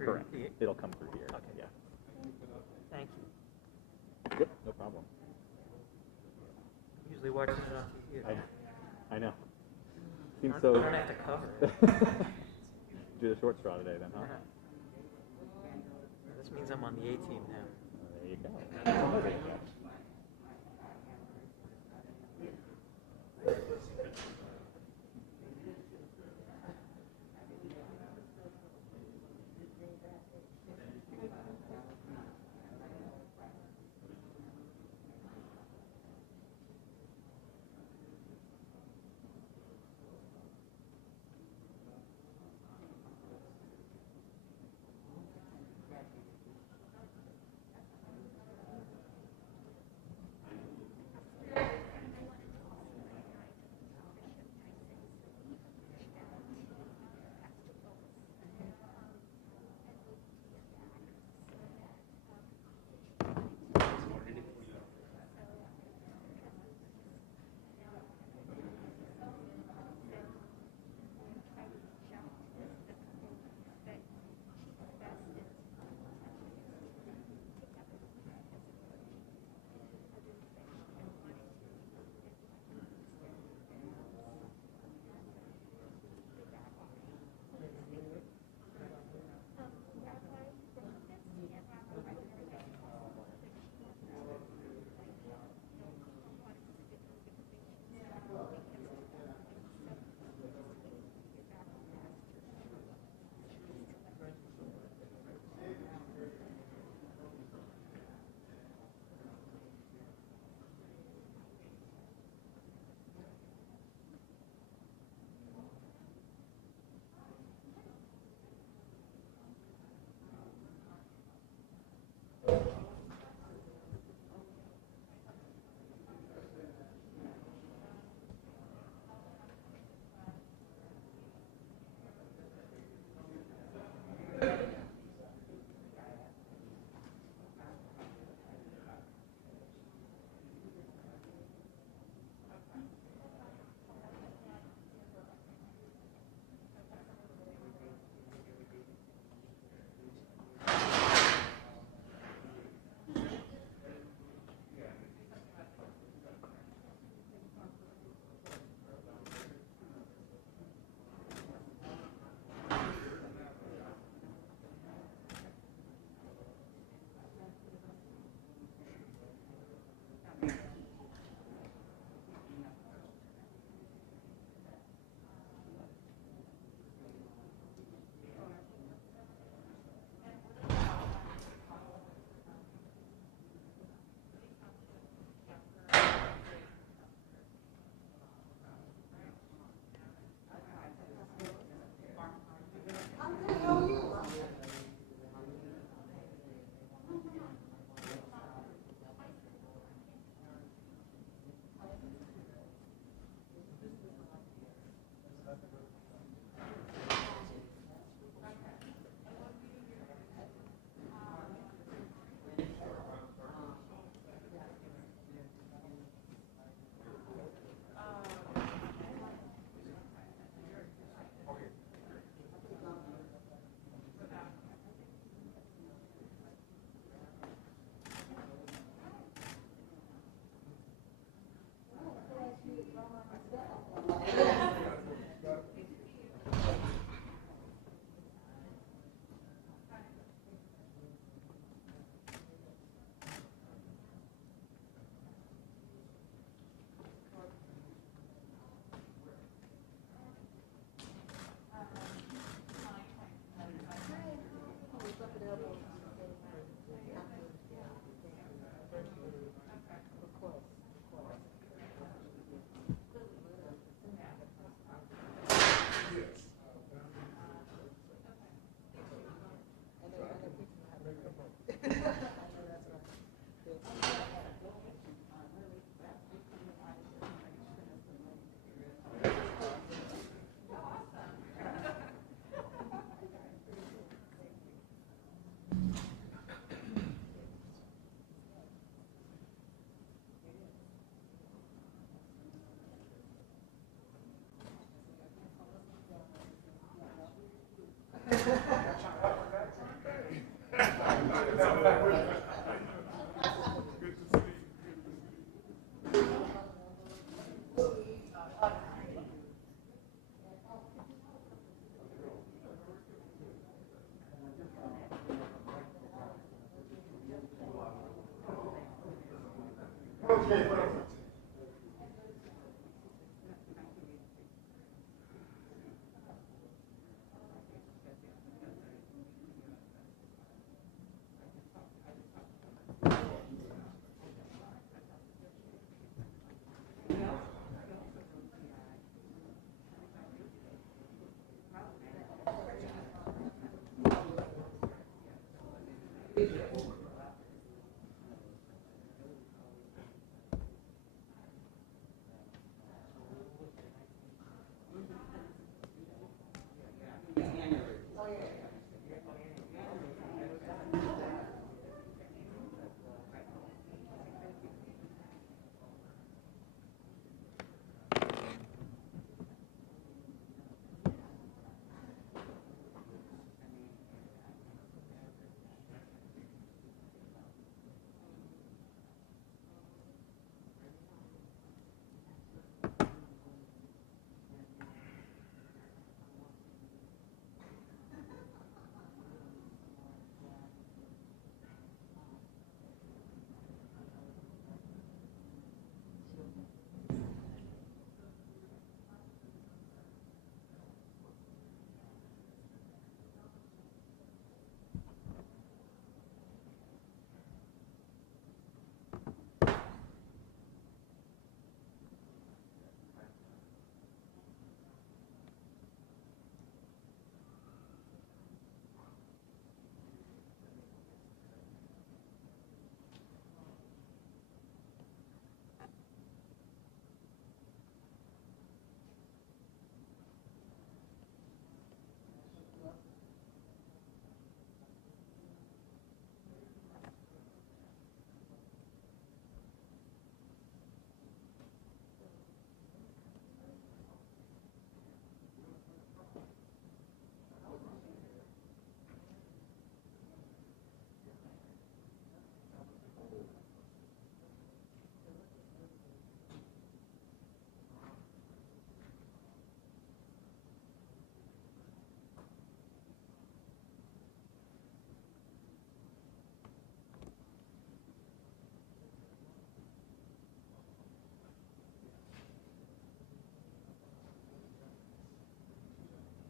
through. Correct. It'll come through here. Okay. Yeah. Thank you. Yep. No problem. Usually watching it on TV. I know. Seems I so. don't have to cover it. Do the short straw today, then, huh? This means I'm on the A team now. There you go. Oh, there you go.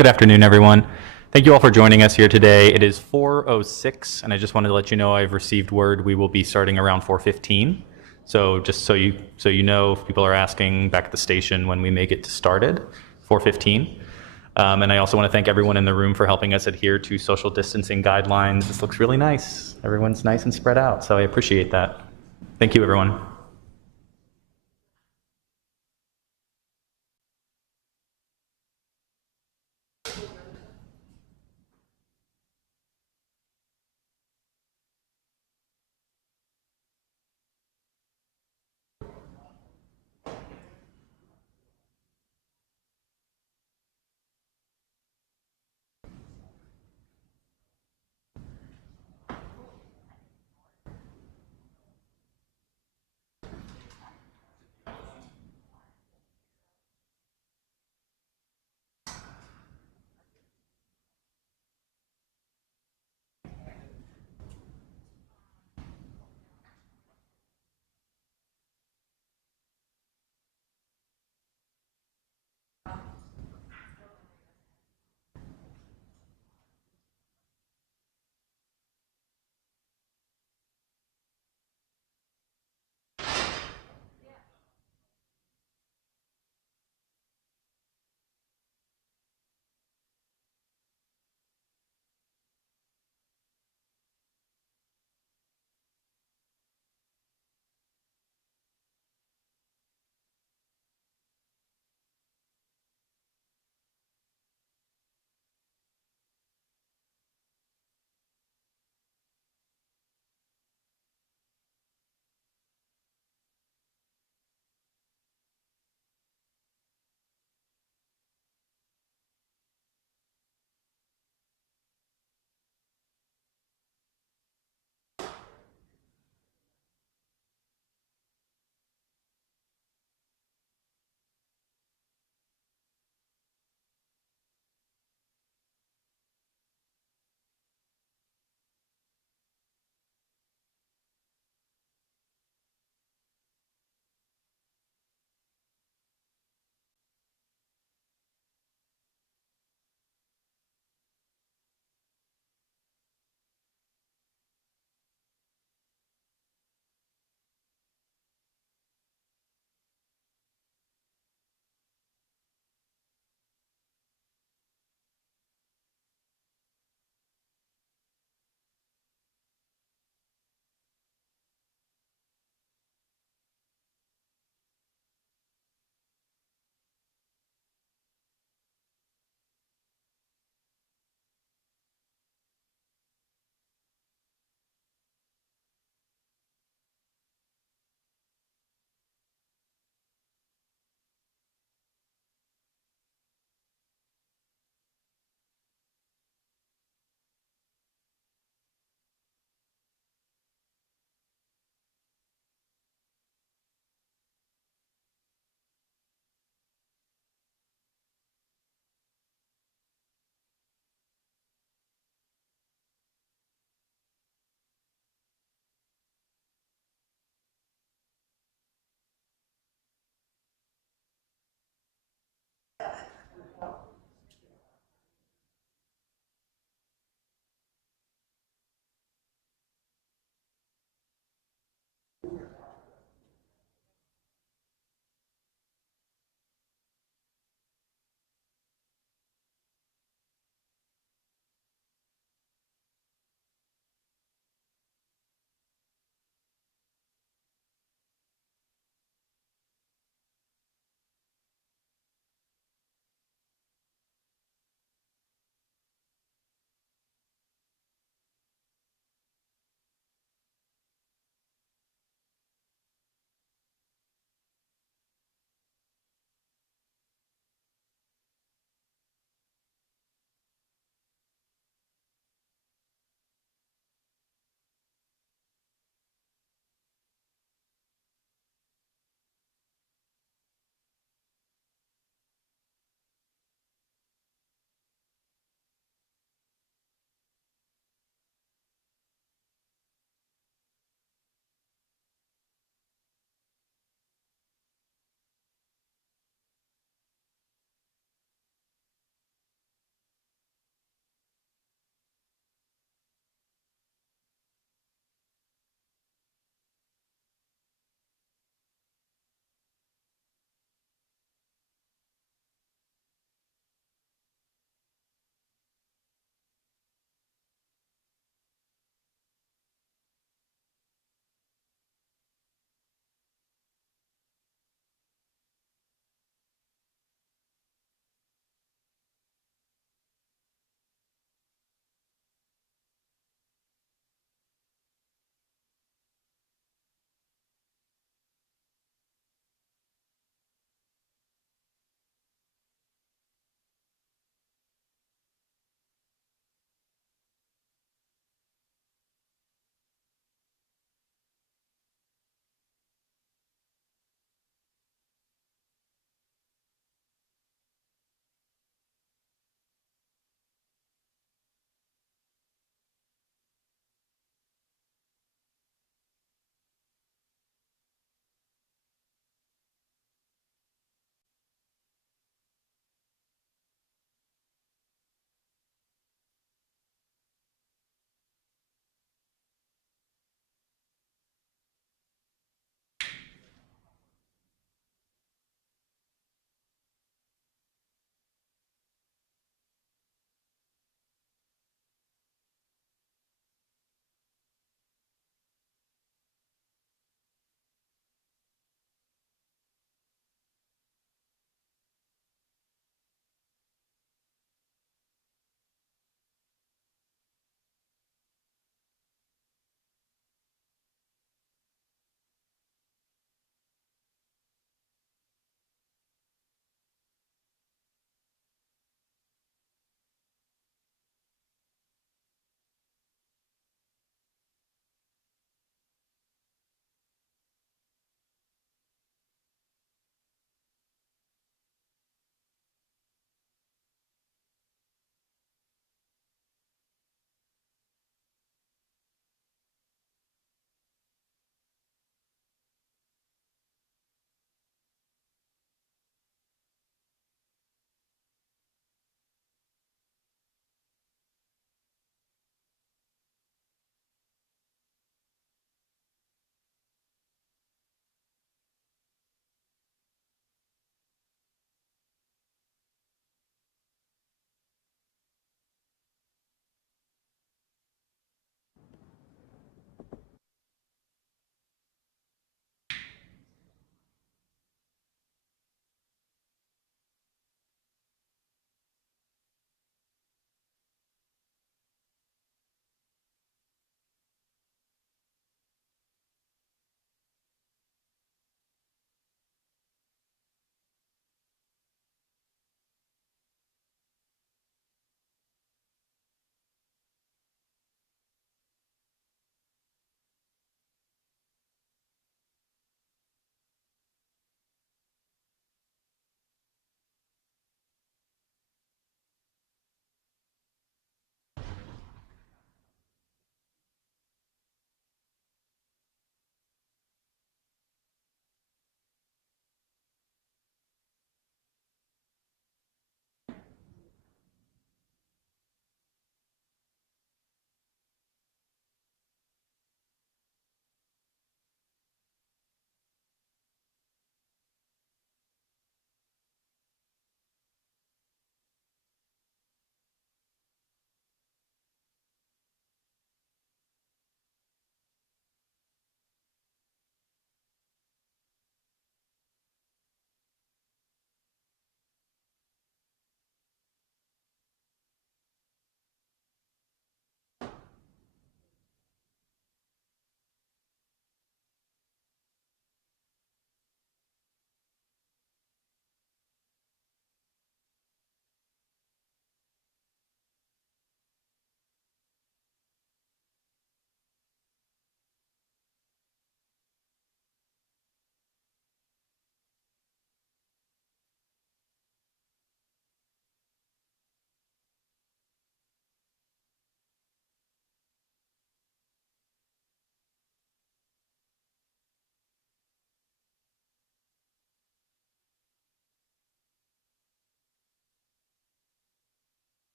Good afternoon, everyone. Thank you all for joining us here today. It is 4:06, and I just wanted to let you know I've received word we will be starting around 4:15. So just so you know, if people are asking back at the station when we may get started, 4:15. And I also want to thank everyone in the room for helping us adhere to social distancing guidelines. This looks really nice. Everyone's nice and spread out, so I appreciate that. Thank you, everyone.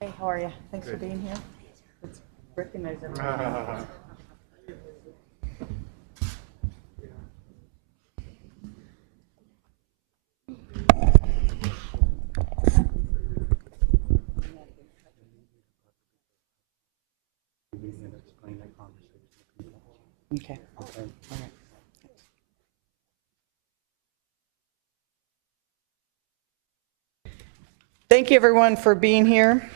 Hey, how are you? Thanks for being here. Let's recognize everyone. Okay. All right. Thank you, everyone, for being here.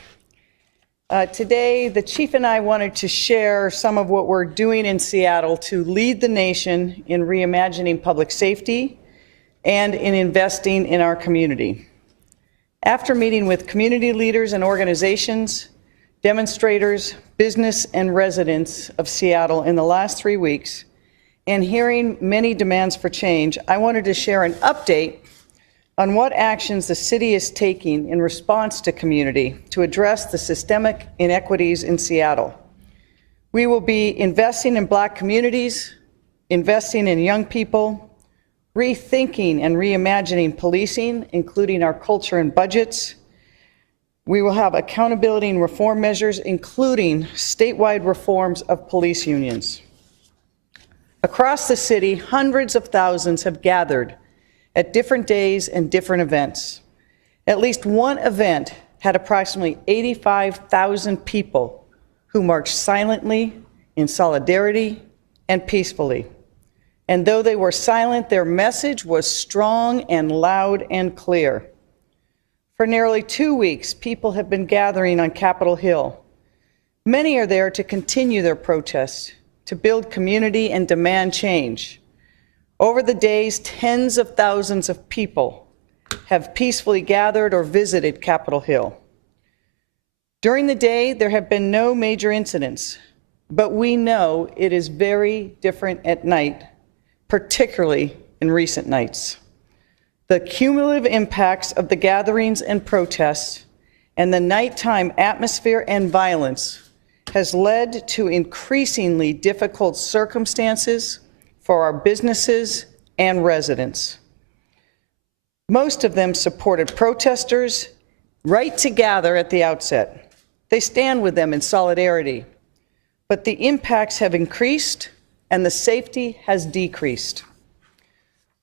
Today, the chief and I wanted to share some of what we're doing in Seattle to lead the nation in reimagining public safety and in investing in our community. After meeting with community leaders and organizations, demonstrators, business, and residents of Seattle in the last 3 weeks, and hearing many demands for change, I wanted to share an update on what actions the city is taking in response to community to address the systemic inequities in Seattle. We will be investing in Black communities, investing in young people, rethinking and reimagining policing, including our culture and budgets. We will have accountability and reform measures, including statewide reforms of police unions. Across the city, hundreds of thousands have gathered at different days and different events. At least one event had approximately 85,000 people who marched silently, in solidarity, and peacefully. And though they were silent, their message was strong and loud and clear. For nearly 2 weeks, people have been gathering on Capitol Hill. Many are there to continue their protests, to build community and demand change. Over the days, tens of thousands of people have peacefully gathered or visited Capitol Hill. During the day, there have been no major incidents, but we know it is very different at night, particularly in recent nights. The cumulative impacts of the gatherings and protests and the nighttime atmosphere and violence has led to increasingly difficult circumstances for our businesses and residents. Most of them supported protesters right to gather at the outset. They stand with them in solidarity, but the impacts have increased and the safety has decreased.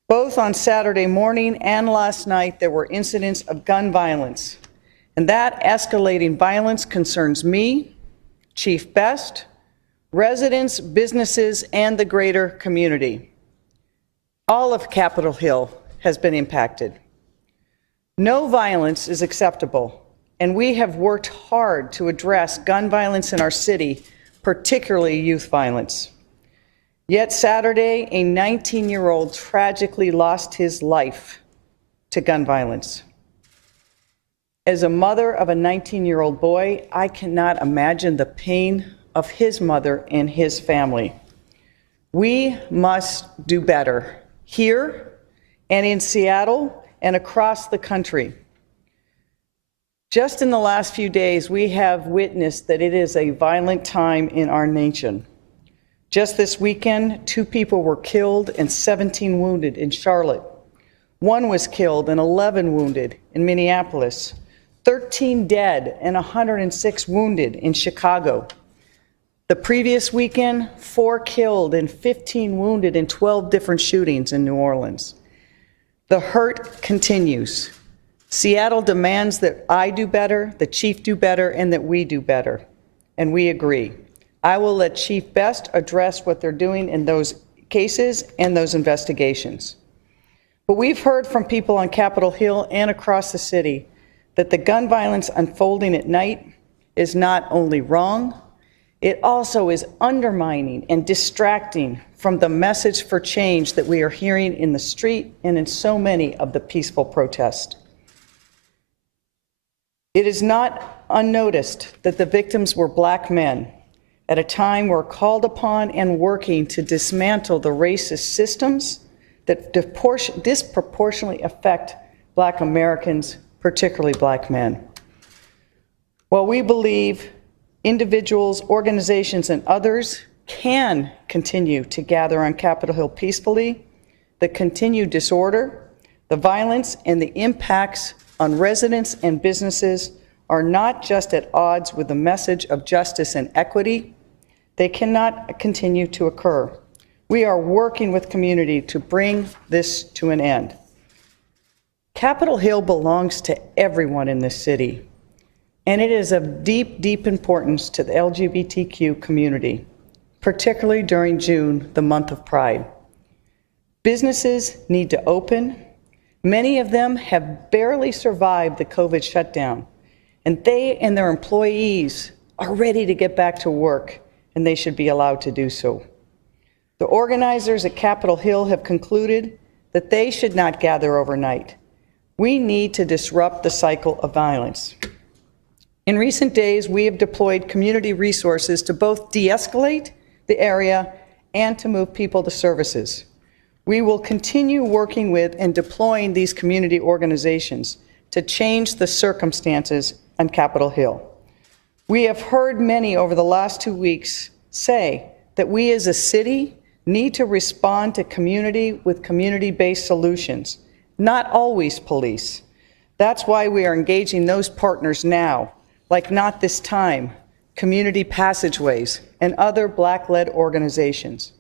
Both on Saturday morning and last night, there were incidents of gun violence, and that escalating violence concerns me, Chief Best, residents, businesses, and the greater community. All of Capitol Hill has been impacted. No violence is acceptable, and we have worked hard to address gun violence in our city, particularly youth violence. Yet Saturday, a 19-year-old tragically lost his life to gun violence. As a mother of a 19-year-old boy, I cannot imagine the pain of his mother and his family. We must do better here and in Seattle and across the country. Just in the last few days, we have witnessed that it is a violent time in our nation. Just this weekend, 2 people were killed and 17 wounded in Charlotte. 1 was killed and 11 wounded in Minneapolis. 13 dead and 106 wounded in Chicago. The previous weekend, 4 killed and 15 wounded in 12 different shootings in New Orleans. The hurt continues. Seattle demands that I do better, the chief do better, and that we do better. And we agree. I will let Chief Best address what they're doing in those cases and those investigations. But we've heard from people on Capitol Hill and across the city that the gun violence unfolding at night is not only wrong, it also is undermining and distracting from the message for change that we are hearing in the street and in so many of the peaceful protests. It is not unnoticed that the victims were Black men at a time we're called upon and working to dismantle the racist systems that disproportionately affect Black Americans, particularly Black men. While we believe individuals, organizations, and others can continue to gather on Capitol Hill peacefully, the continued disorder, the violence, and the impacts on residents and businesses are not just at odds with the message of justice and equity. They cannot continue to occur. We are working with community to bring this to an end. Capitol Hill belongs to everyone in this city, and it is of deep, deep importance to the LGBTQ community, particularly during June, the month of Pride. Businesses need to open. Many of them have barely survived the COVID shutdown, and they and their employees are ready to get back to work, and they should be allowed to do so. The organizers at Capitol Hill have concluded that they should not gather overnight. We need to disrupt the cycle of violence. In recent days, we have deployed community resources to both de-escalate the area and to move people to services. We will continue working with and deploying these community organizations to change the circumstances on Capitol Hill. We have heard many over the last 2 weeks say that we as a city need to respond to community with community-based solutions, not always police. That's why we are engaging those partners now, like Not This Time, Community Passageways, and other Black-led organizations.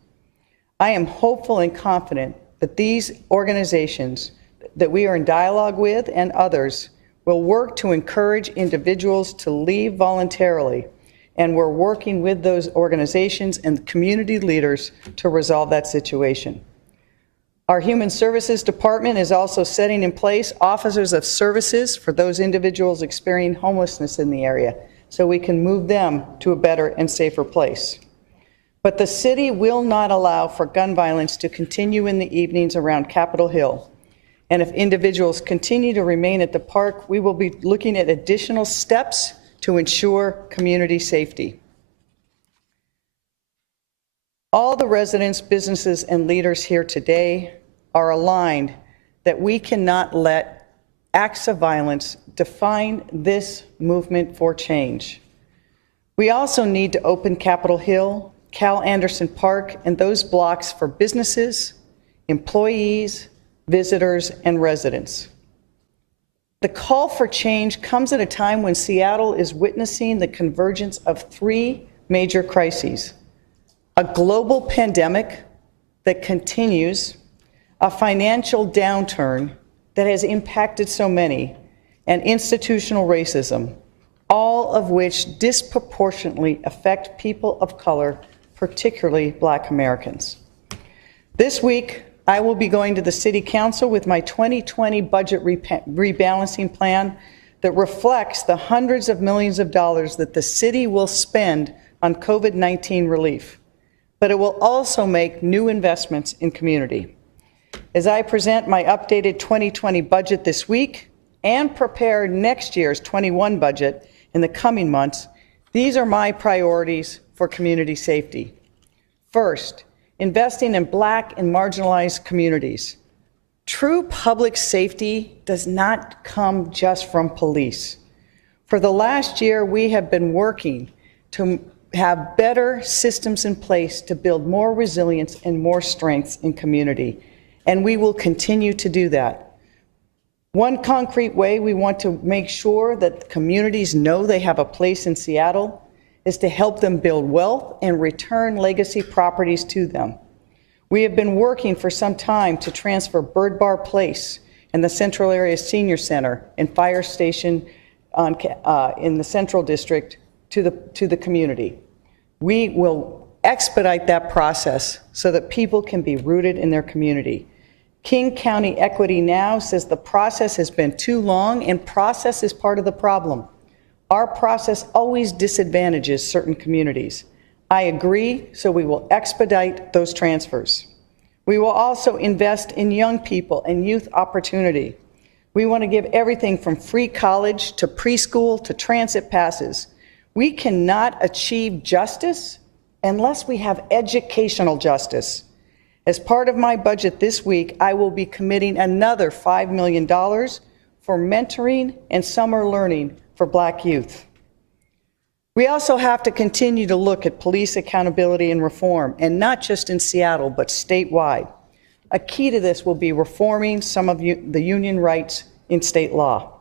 I am hopeful and confident that these organizations that we are in dialogue with and others will work to encourage individuals to leave voluntarily, and we're working with those organizations and community leaders to resolve that situation. Our Human Services Department is also setting in place officers of services for those individuals experiencing homelessness in the area, so we can move them to a better and safer place. But the city will not allow for gun violence to continue in the evenings around Capitol Hill. And if individuals continue to remain at the park, we will be looking at additional steps to ensure community safety. All the residents, businesses, and leaders here today are aligned that we cannot let acts of violence define this movement for change. We also need to open Capitol Hill, Cal Anderson Park, and those blocks for businesses, employees, visitors, and residents. The call for change comes at a time when Seattle is witnessing the convergence of 3 major crises: a global pandemic that continues, a financial downturn that has impacted so many, and institutional racism, all of which disproportionately affect people of color, particularly Black Americans. This week, I will be going to the City Council with my 2020 budget rebalancing plan that reflects the hundreds of millions of dollars that the city will spend on COVID-19 relief, but it will also make new investments in community. As I present my updated 2020 budget this week and prepare next year's 21 budget in the coming months, these are my priorities for community safety. First, investing in Black and marginalized communities. True public safety does not come just from police. For the last year, we have been working to have better systems in place to build more resilience and more strengths in community, and we will continue to do that. One concrete way we want to make sure that communities know they have a place in Seattle is to help them build wealth and return legacy properties to them. We have been working for some time to transfer Bird Bar Place and the Central Area Senior Center and Fire Station in the Central District to the community. We will expedite that process so that people can be rooted in their community. King County Equity Now says the process has been too long, and process is part of the problem. Our process always disadvantages certain communities. I agree, so we will expedite those transfers. We will also invest in young people and youth opportunity. We want to give everything from free college to preschool to transit passes. We cannot achieve justice unless we have educational justice. As part of my budget this week, I will be committing another $5 million for mentoring and summer learning for Black youth. We also have to continue to look at police accountability and reform, and not just in Seattle, but statewide. A key to this will be reforming some of the union rights in state law.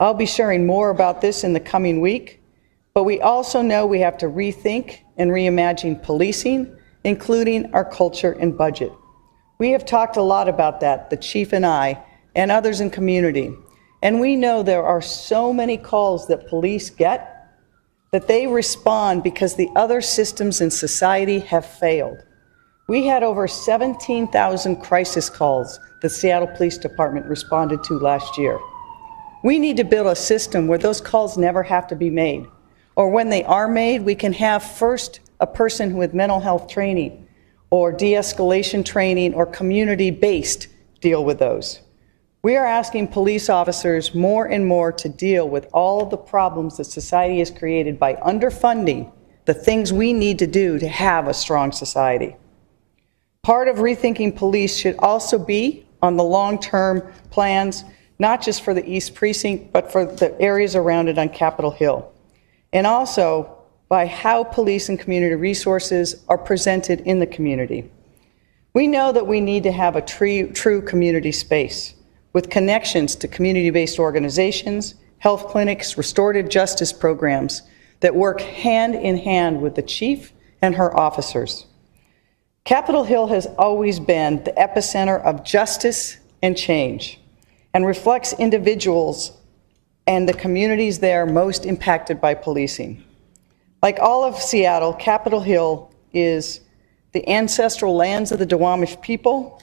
I'll be sharing more about this in the coming week, but we also know we have to rethink and reimagine policing, including our culture and budget. We have talked a lot about that, the chief and I, and others in community. And we know there are so many calls that police get that they respond because the other systems in society have failed. We had over 17,000 crisis calls the Seattle Police Department responded to last year. We need to build a system where those calls never have to be made, or when they are made, we can have first a person with mental health training or de-escalation training or community-based deal with those. We are asking police officers more and more to deal with all of the problems that society has created by underfunding the things we need to do to have a strong society. Part of rethinking police should also be on the long-term plans, not just for the East Precinct, but for the areas around it on Capitol Hill. And also by how police and community resources are presented in the community. We know that we need to have a true community space with connections to community-based organizations, health clinics, restorative justice programs that work hand in hand with the chief and her officers. Capitol Hill has always been the epicenter of justice and change and reflects individuals and the communities there most impacted by policing. Like all of Seattle, Capitol Hill is the ancestral lands of the Duwamish people,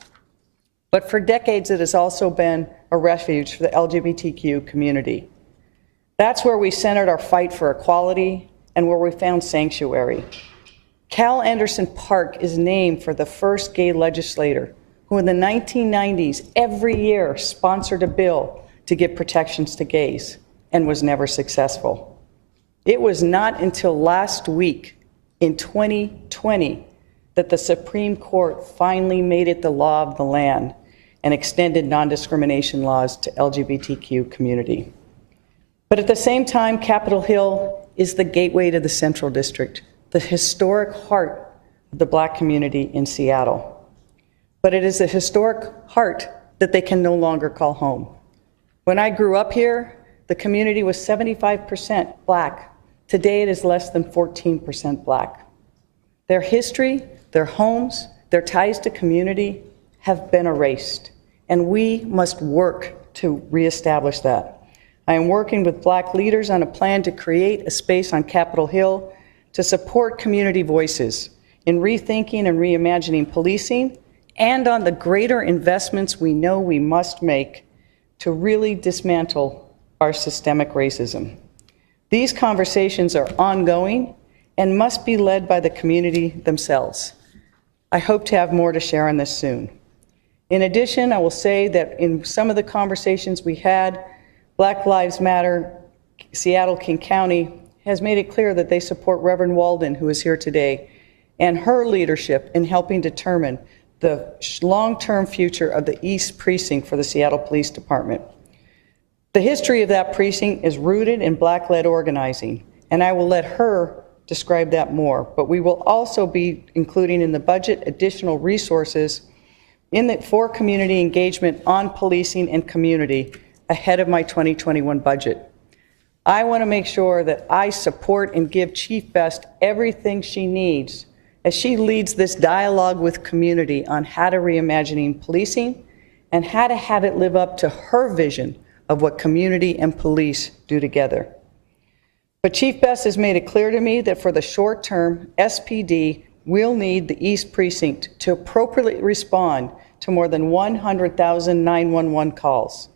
but for decades it has also been a refuge for the LGBTQ community. That's where we centered our fight for equality and where we found sanctuary. Cal Anderson Park is named for the first gay legislator who in the 1990s every year sponsored a bill to give protections to gays and was never successful. It was not until last week in 2020 that the Supreme Court finally made it the law of the land and extended non-discrimination laws to LGBTQ community. But at the same time, Capitol Hill is the gateway to the Central District, the historic heart of the Black community in Seattle. But it is a historic heart that they can no longer call home. When I grew up here, the community was 75% Black. Today it is less than 14% Black. Their history, their homes, their ties to community have been erased, and we must work to reestablish that. I am working with Black leaders on a plan to create a space on Capitol Hill to support community voices in rethinking and reimagining policing and on the greater investments we know we must make to really dismantle our systemic racism. These conversations are ongoing and must be led by the community themselves. I hope to have more to share on this soon. In addition, I will say that in some of the conversations we had, Black Lives Matter, Seattle King County has made it clear that they support Reverend Walden, who is here today, and her leadership in helping determine the long-term future of the East Precinct for the Seattle Police Department. The history of that precinct is rooted in Black-led organizing, and I will let her describe that more, but we will also be including in the budget additional resources for community engagement on policing and community ahead of my 2021 budget. I want to make sure that I support and give Chief Best everything she needs as she leads this dialogue with community on how to reimagining policing and how to have it live up to her vision of what community and police do together. But Chief Best has made it clear to me that for the short term, SPD will need the East Precinct to appropriately respond to more than 100,000 911 calls.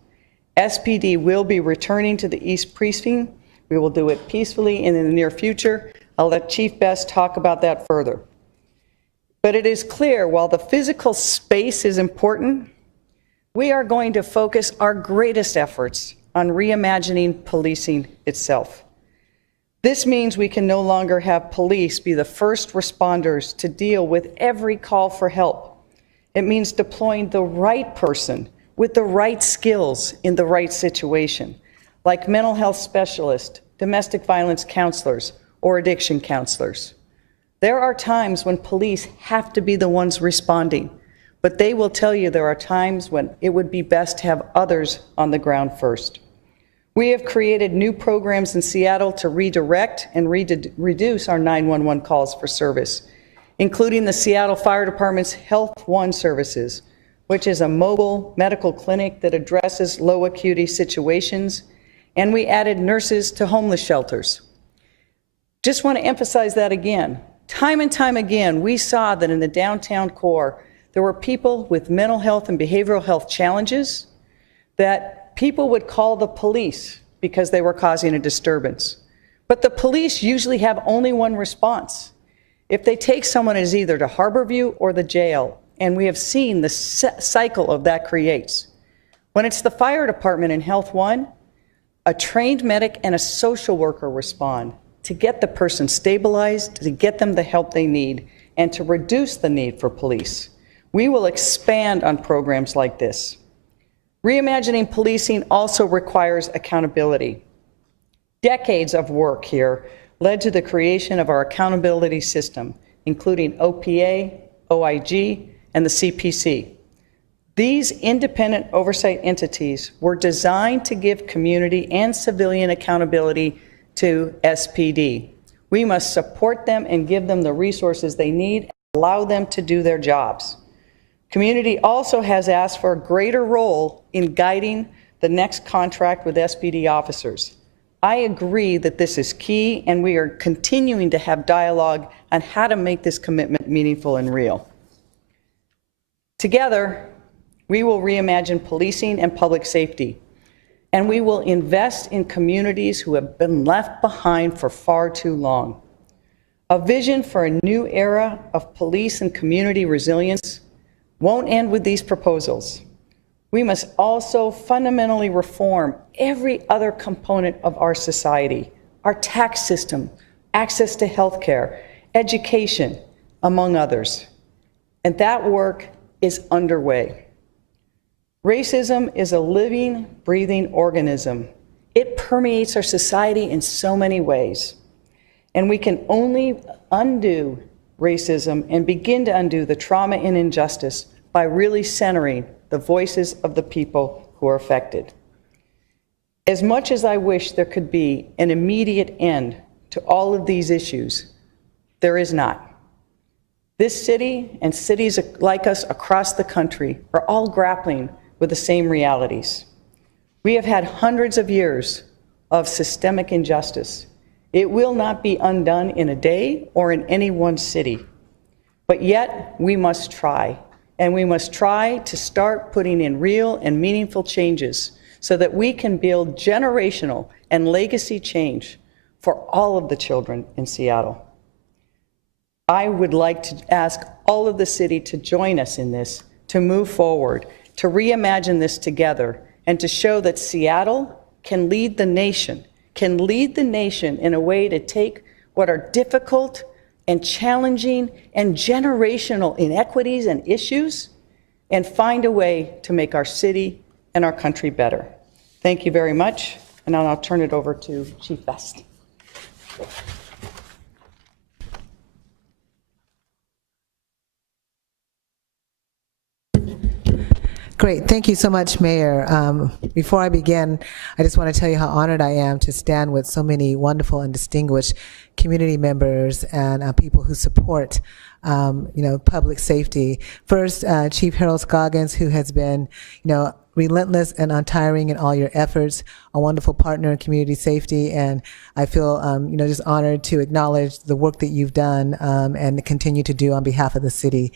SPD will be returning to the East Precinct. We will do it peacefully and in the near future. I'll let Chief Best talk about that further. But it is clear, while the physical space is important, we are going to focus our greatest efforts on reimagining policing itself. This means we can no longer have police be the first responders to deal with every call for help. It means deploying the right person with the right skills in the right situation, like mental health specialists, domestic violence counselors, or addiction counselors. There are times when police have to be the ones responding, but they will tell you there are times when it would be best to have others on the ground first. We have created new programs in Seattle to redirect and reduce our 911 calls for service, including the Seattle Fire Department's Health One services, which is a mobile medical clinic that addresses low acuity situations, and we added nurses to homeless shelters. Just want to emphasize that again. Time and time again, we saw that in the downtown core, there were people with mental health and behavioral health challenges that people would call the police because they were causing a disturbance. But the police usually have only one response. If they take someone, it is either to Harborview or the jail, and we have seen the cycle of that creates. When it's the fire department in Health One, a trained medic and a social worker respond to get the person stabilized, to get them the help they need, and to reduce the need for police. We will expand on programs like this. Reimagining policing also requires accountability. Decades of work here led to the creation of our accountability system, including OPA, OIG, and the CPC. These independent oversight entities were designed to give community and civilian accountability to SPD. We must support them and give them the resources they need and allow them to do their jobs. Community also has asked for a greater role in guiding the next contract with SPD officers. I agree that this is key, and we are continuing to have dialogue on how to make this commitment meaningful and real. Together, we will reimagine policing and public safety, and we will invest in communities who have been left behind for far too long. A vision for a new era of police and community resilience won't end with these proposals. We must also fundamentally reform every other component of our society, our tax system, access to health care, education, among others. And that work is underway. Racism is a living, breathing organism. It permeates our society in so many ways. And we can only undo racism and begin to undo the trauma and injustice by really centering the voices of the people who are affected. As much as I wish there could be an immediate end to all of these issues, there is not. This city and cities like us across the country are all grappling with the same realities. We have had hundreds of years of systemic injustice. It will not be undone in a day or in any one city. But yet, we must try. And we must try to start putting in real and meaningful changes so that we can build generational and legacy change for all of the children in Seattle. I would like to ask all of the city to join us in this, to move forward, to reimagine this together, and to show that Seattle can lead the nation in a way to take what are difficult and challenging and generational inequities and issues and find a way to make our city and our country better. Thank you very much, and now I'll turn it over to Chief Best. Great. Thank you so much, Mayor. Before I begin, I just want to tell you how honored I am to stand with so many wonderful and distinguished community members and people who support public safety. First, Chief Harold Scoggins, who has been, relentless and untiring in all your efforts, a wonderful partner in community safety, and I feel, just honored to acknowledge the work that you've done and continue to do on behalf of the city.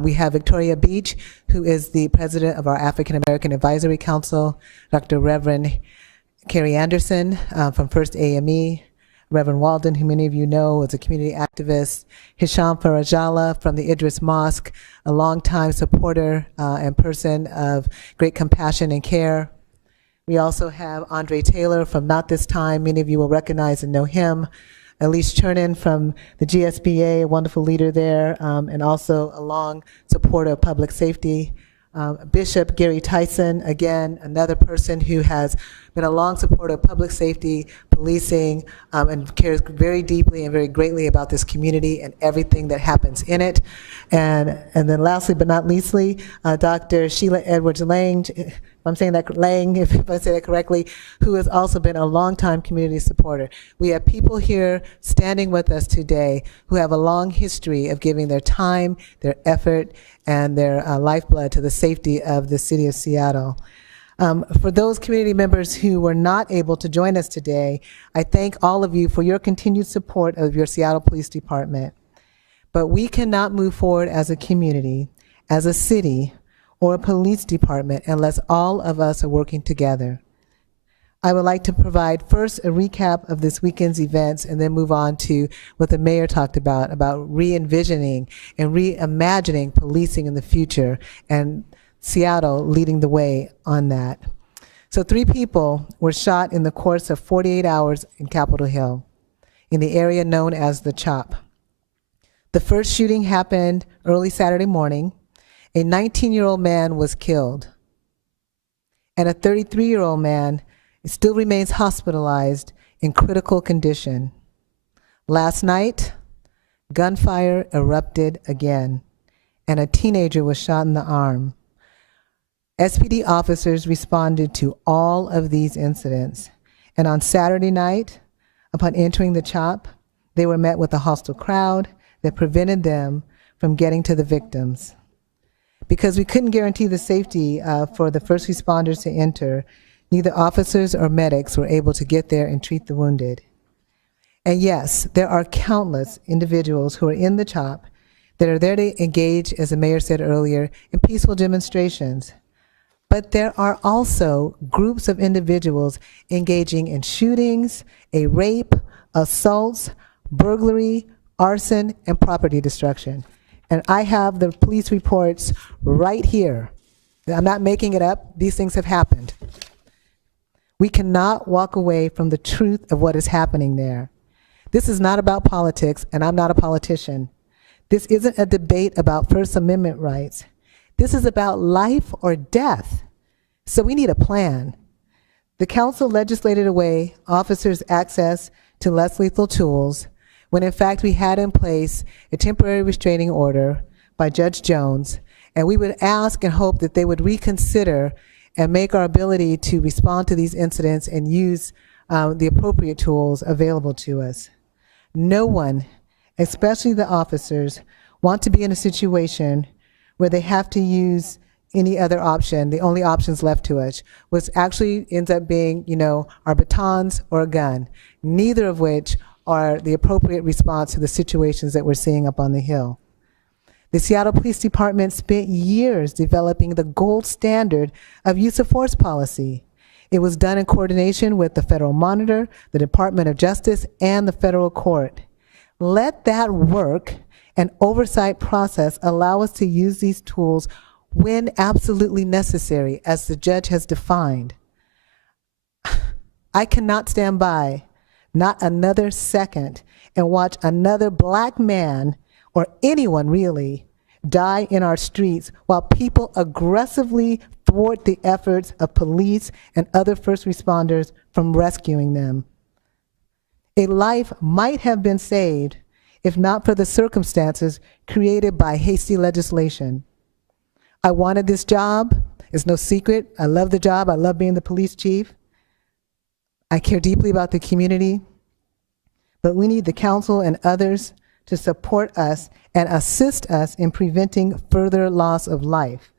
We have Victoria Beach, who is the president of our African American Advisory Council, Dr. Reverend Carrie Anderson from First AME, Reverend Walden, who many of you know is a community activist, Hisham Farajala from the Idris Mosque, a longtime supporter and person of great compassion and care. We also have Andre Taylor from Not This Time. Many of you will recognize and know him. Elise Chernin from the GSBA, a wonderful leader there, and also a long supporter of public safety. Bishop Gary Tyson, again, another person who has been a long supporter of public safety, policing, and cares very deeply and very greatly about this community and everything that happens in it. And then lastly but not leastly, Dr. Sheila Edwards Lang, if I'm saying that, Lang, if I say that correctly, who has also been a longtime community supporter. We have people here standing with us today who have a long history of giving their time, their effort, and their lifeblood to the safety of the city of Seattle. For those community members who were not able to join us today, I thank all of you for your continued support of your Seattle Police Department. But we cannot move forward as a community, as a city, or a police department unless all of us are working together. I would like to provide first a recap of this weekend's events and then move on to what the mayor talked about re-envisioning and reimagining policing in the future, and Seattle leading the way on that. So 3 people were shot in the course of 48 hours in Capitol Hill, in the area known as the CHOP. The first shooting happened early Saturday morning. A 19-year-old man was killed, and a 33-year-old man still remains hospitalized in critical condition. Last night, gunfire erupted again, and a teenager was shot in the arm. SPD officers responded to all of these incidents, and on Saturday night, upon entering the CHOP, they were met with a hostile crowd that prevented them from getting to the victims. Because we couldn't guarantee the safety for the first responders to enter, neither officers or medics were able to get there and treat the wounded. And yes, there are countless individuals who are in the CHOP that are there to engage, as the mayor said earlier, in peaceful demonstrations. But there are also groups of individuals engaging in shootings, a rape, assaults, burglary, arson, and property destruction. And I have the police reports right here. I'm not making it up. These things have happened. We cannot walk away from the truth of what is happening there. This is not about politics, and I'm not a politician. This isn't a debate about First Amendment rights. This is about life or death. So we need a plan. The council legislated away officers' access to less lethal tools when in fact we had in place a temporary restraining order by Judge Jones, and we would ask and hope that they would reconsider and make our ability to respond to these incidents and use the appropriate tools available to us. No one, especially the officers, want to be in a situation where they have to use any other option. The only options left to us, which actually ends up being, our batons or a gun, neither of which are the appropriate response to the situations that we're seeing up on the Hill. The Seattle Police Department spent years developing the gold standard of use of force policy. It was done in coordination with the Federal Monitor, the Department of Justice, and the federal court. Let that work and oversight process allow us to use these tools when absolutely necessary, as the judge has defined. I cannot stand by, not another second, and watch another Black man, or anyone really, die in our streets while people aggressively thwart the efforts of police and other first responders from rescuing them. A life might have been saved if not for the circumstances created by hasty legislation. I wanted this job. It's no secret. I love the job. I love being the police chief. I care deeply about the community, but we need the council and others to support us and assist us in preventing further loss of life.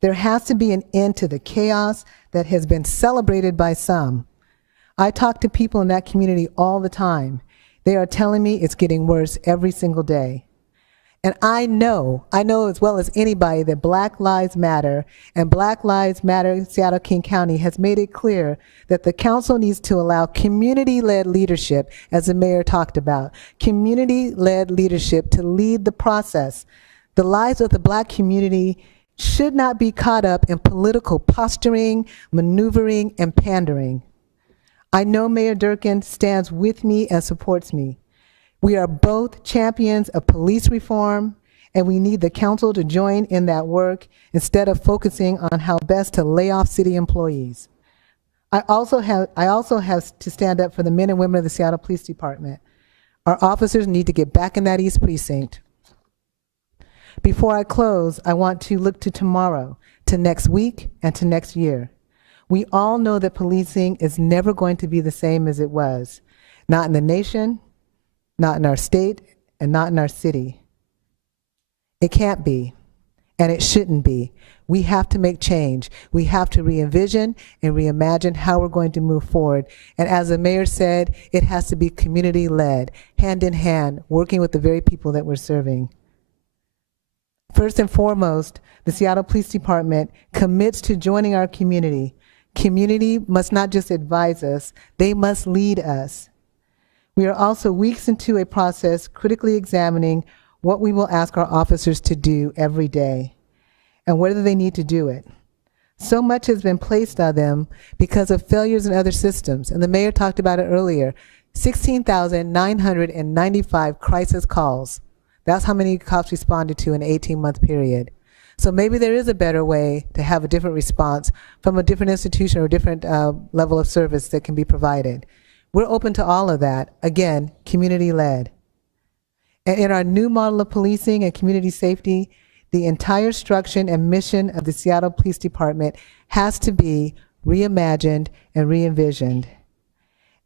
There has to be an end to the chaos that has been celebrated by some. I talk to people in that community all the time. They are telling me it's getting worse every single day. And I know as well as anybody that Black Lives Matter and Black Lives Matter Seattle King County has made it clear that the council needs to allow community-led leadership, as the mayor talked about, community-led leadership to lead the process. The lives of the Black community should not be caught up in political posturing, maneuvering, and pandering. I know Mayor Durkin stands with me and supports me. We are both champions of police reform and we need the council to join in that work instead of focusing on how best to lay off city employees. I also have to stand up for the men and women of the Seattle Police Department. Our officers need to get back in that East Precinct. Before I close, I want to look to tomorrow, to next week, and to next year. We all know that policing is never going to be the same as it was. Not in the nation, not in our state, and not in our city. It can't be, and it shouldn't be. We have to make change. We have to re-envision and reimagine how we're going to move forward. And as the mayor said, it has to be community-led, hand in hand, working with the very people that we're serving. First and foremost, the Seattle Police Department commits to joining our community. Community must not just advise us, they must lead us. We are also weeks into a process critically examining what we will ask our officers to do every day and whether they need to do it. So much has been placed on them because of failures in other systems, and the mayor talked about it earlier. 16,995 crisis calls. That's how many cops responded to in an 18-month period. So maybe there is a better way to have a different response from a different institution or a different level of service that can be provided. We're open to all of that. Again, community-led. And in our new model of policing and community safety, the entire structure and mission of the Seattle Police Department has to be reimagined and re-envisioned.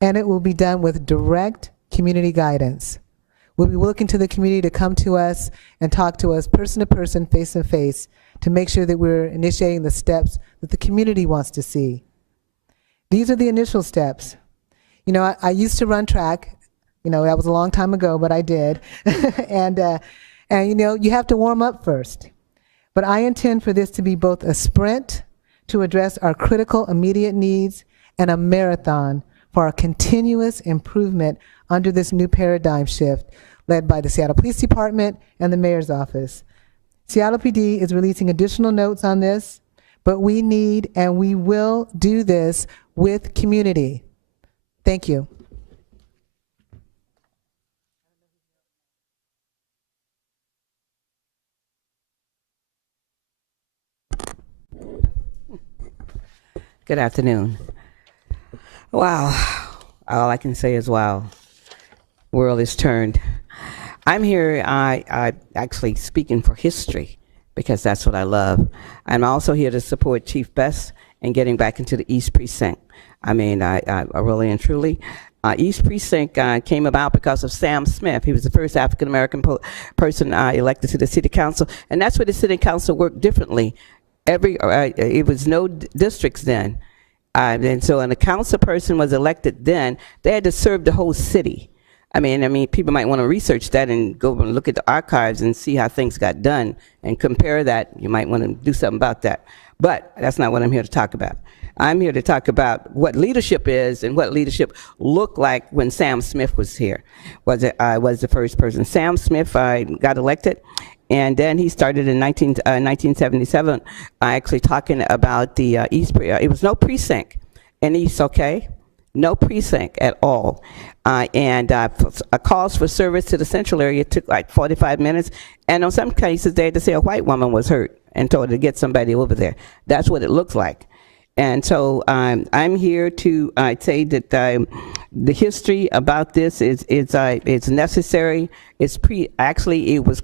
And it will be done with direct community guidance. We'll be looking to the community to come to us and talk to us person to person, face to face, to make sure that we're initiating the steps that the community wants to see. These are the initial steps. You know, I used to run track. You know, that was a long time ago, but I did. and you know, you have to warm up first. But I intend for this to be both a sprint to address our critical immediate needs and a marathon for our continuous improvement under this new paradigm shift led by the Seattle Police Department and the Mayor's Office. Seattle PD is releasing additional notes on this, but we need and we will do this with community. Thank you. Good afternoon. Wow. All I can say is wow. World is turned. I'm here I actually speaking for history because that's what I love. I'm also here to support Chief Best in getting back into the East Precinct. I mean, I really and truly, East Precinct came about because of Sam Smith. He was the first African-American person elected to the city council, and that's where the city council worked differently. It was no districts then. And so when a council person was elected then, they had to serve the whole city. I mean, people might want to research that and go and look at the archives and see how things got done and compare that. You might want to do something about that. But that's not what I'm here to talk about. I'm here to talk about what leadership is and what leadership looked like when Sam Smith was here, was the first person. Sam Smith got elected, and then he started in 1977, actually talking about the East, it was no precinct in East, okay? No precinct at all. Calls for service to the central area took like 45 minutes, and in some cases they had to say a white woman was hurt and told her to get somebody over there. That's what it looks like. And so I'm here to say that the history about this is necessary. It's actually it was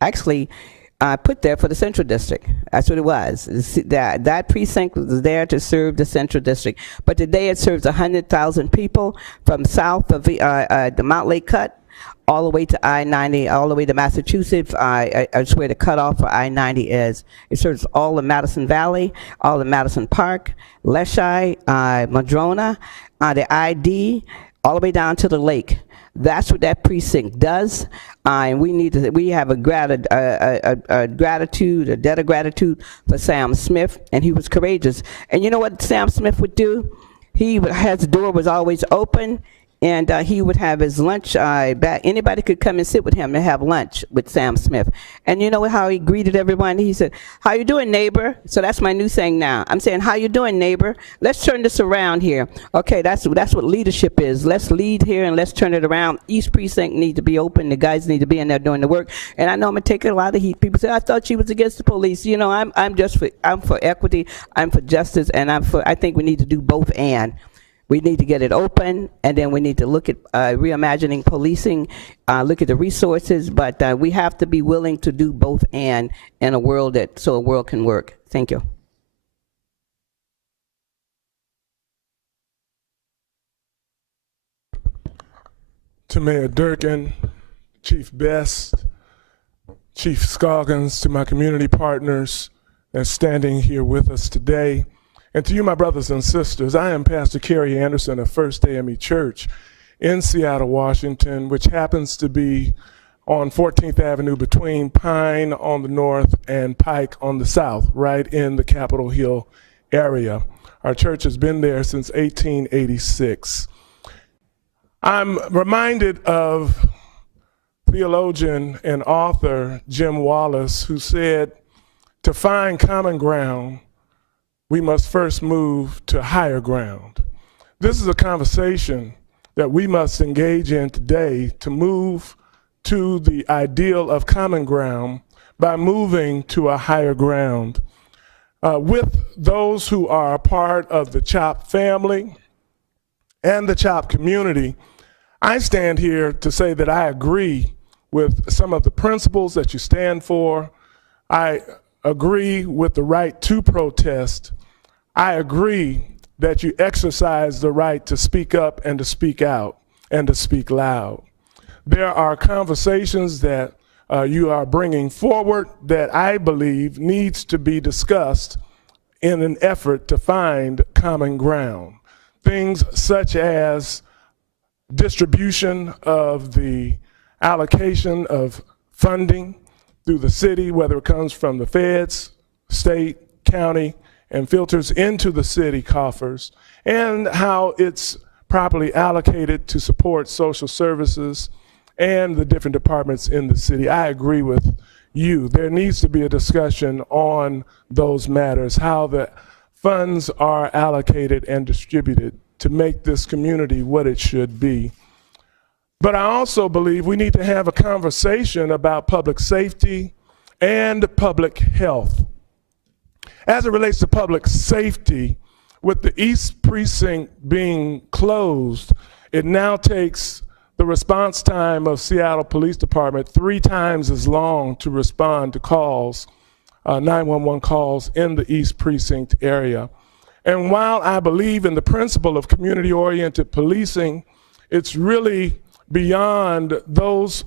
actually put there for the Central District. That's what it was. That precinct was there to serve the Central District. But today it serves 100,000 people from south of the Mount Lake Cut all the way to I-90, all the way to Massachusetts. That's where the cutoff for I-90 is. It serves all of Madison Valley, all of Madison Park, Leschi, Madrona, the ID, all the way down to the lake. That's what that precinct does, and we have a debt of gratitude for Sam Smith, and he was courageous. And you know what Sam Smith would do? His door was always open, and he would have his lunch back. Anybody could come and sit with him and have lunch with Sam Smith. And you know how he greeted everyone? He said, "How you doing, neighbor?" So that's my new saying now. I'm saying, "How you doing, neighbor? Let's turn this around here." Okay, that's what leadership is. Let's lead here and let's turn it around. East Precinct need to be open. The guys need to be in there doing the work. And I know I'm gonna take a lot of heat. People say, "I thought she was against the police." You know, I'm for equity. I'm for justice, and I think we need to do both and. We need to get it open, and then we need to look at reimagining policing, look at the resources, but we have to be willing to do both and in a world so a world can work. Thank you. To Mayor Durkin, Chief Best, Chief Scoggins, to my community partners that's standing here with us today, and to you, my brothers and sisters, I am Pastor Kerry Anderson of First AME Church in Seattle, Washington, which happens to be on 14th Avenue between Pine on the north and Pike on the south, right in the Capitol Hill area. Our church has been there since 1886. I'm reminded of theologian and author Jim Wallace, who said, "To find common ground, we must first move to higher ground." This is a conversation that we must engage in today to move to the ideal of common ground by moving to a higher ground. With those who are a part of the CHOP family and the CHOP community, I stand here to say that I agree with some of the principles that you stand for. I agree with the right to protest. I agree that you exercise the right to speak up and to speak out and to speak loud. There are conversations that you are bringing forward that I believe needs to be discussed in an effort to find common ground. Things such as distribution of the allocation of funding through the city, whether it comes from the feds, state, county, and filters into the city coffers, and how it's properly allocated to support social services and the different departments in the city. I agree with you. There needs to be a discussion on those matters, how the funds are allocated and distributed to make this community what it should be. But I also believe we need to have a conversation about public safety and public health. As it relates to public safety, with the East Precinct being closed, it now takes the response time of Seattle Police Department 3 times as long to respond to calls, 911 calls in the East Precinct area. And while I believe in the principle of community-oriented policing, it's really beyond those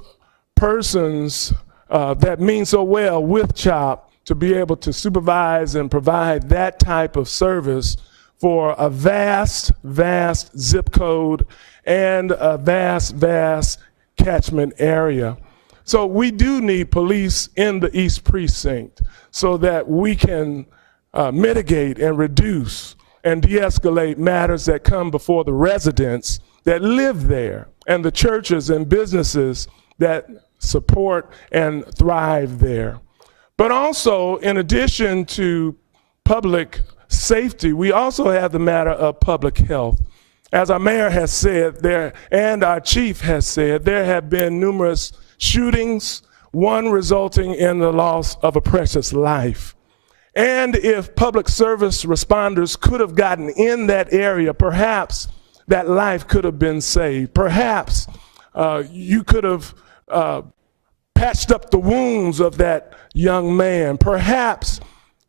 persons that mean so well with CHOP to be able to supervise and provide that type of service for a vast, vast zip code and a vast, vast catchment area. So we do need police in the East Precinct so that we can mitigate and reduce and de-escalate matters that come before the residents that live there and the churches and businesses that support and thrive there. But also, in addition to public safety, we also have the matter of public health. As our mayor has said there, and our chief has said, there have been numerous shootings, one resulting in the loss of a precious life. And if public service responders could have gotten in that area, perhaps that life could have been saved. Perhaps you could have patched up the wounds of that young man. Perhaps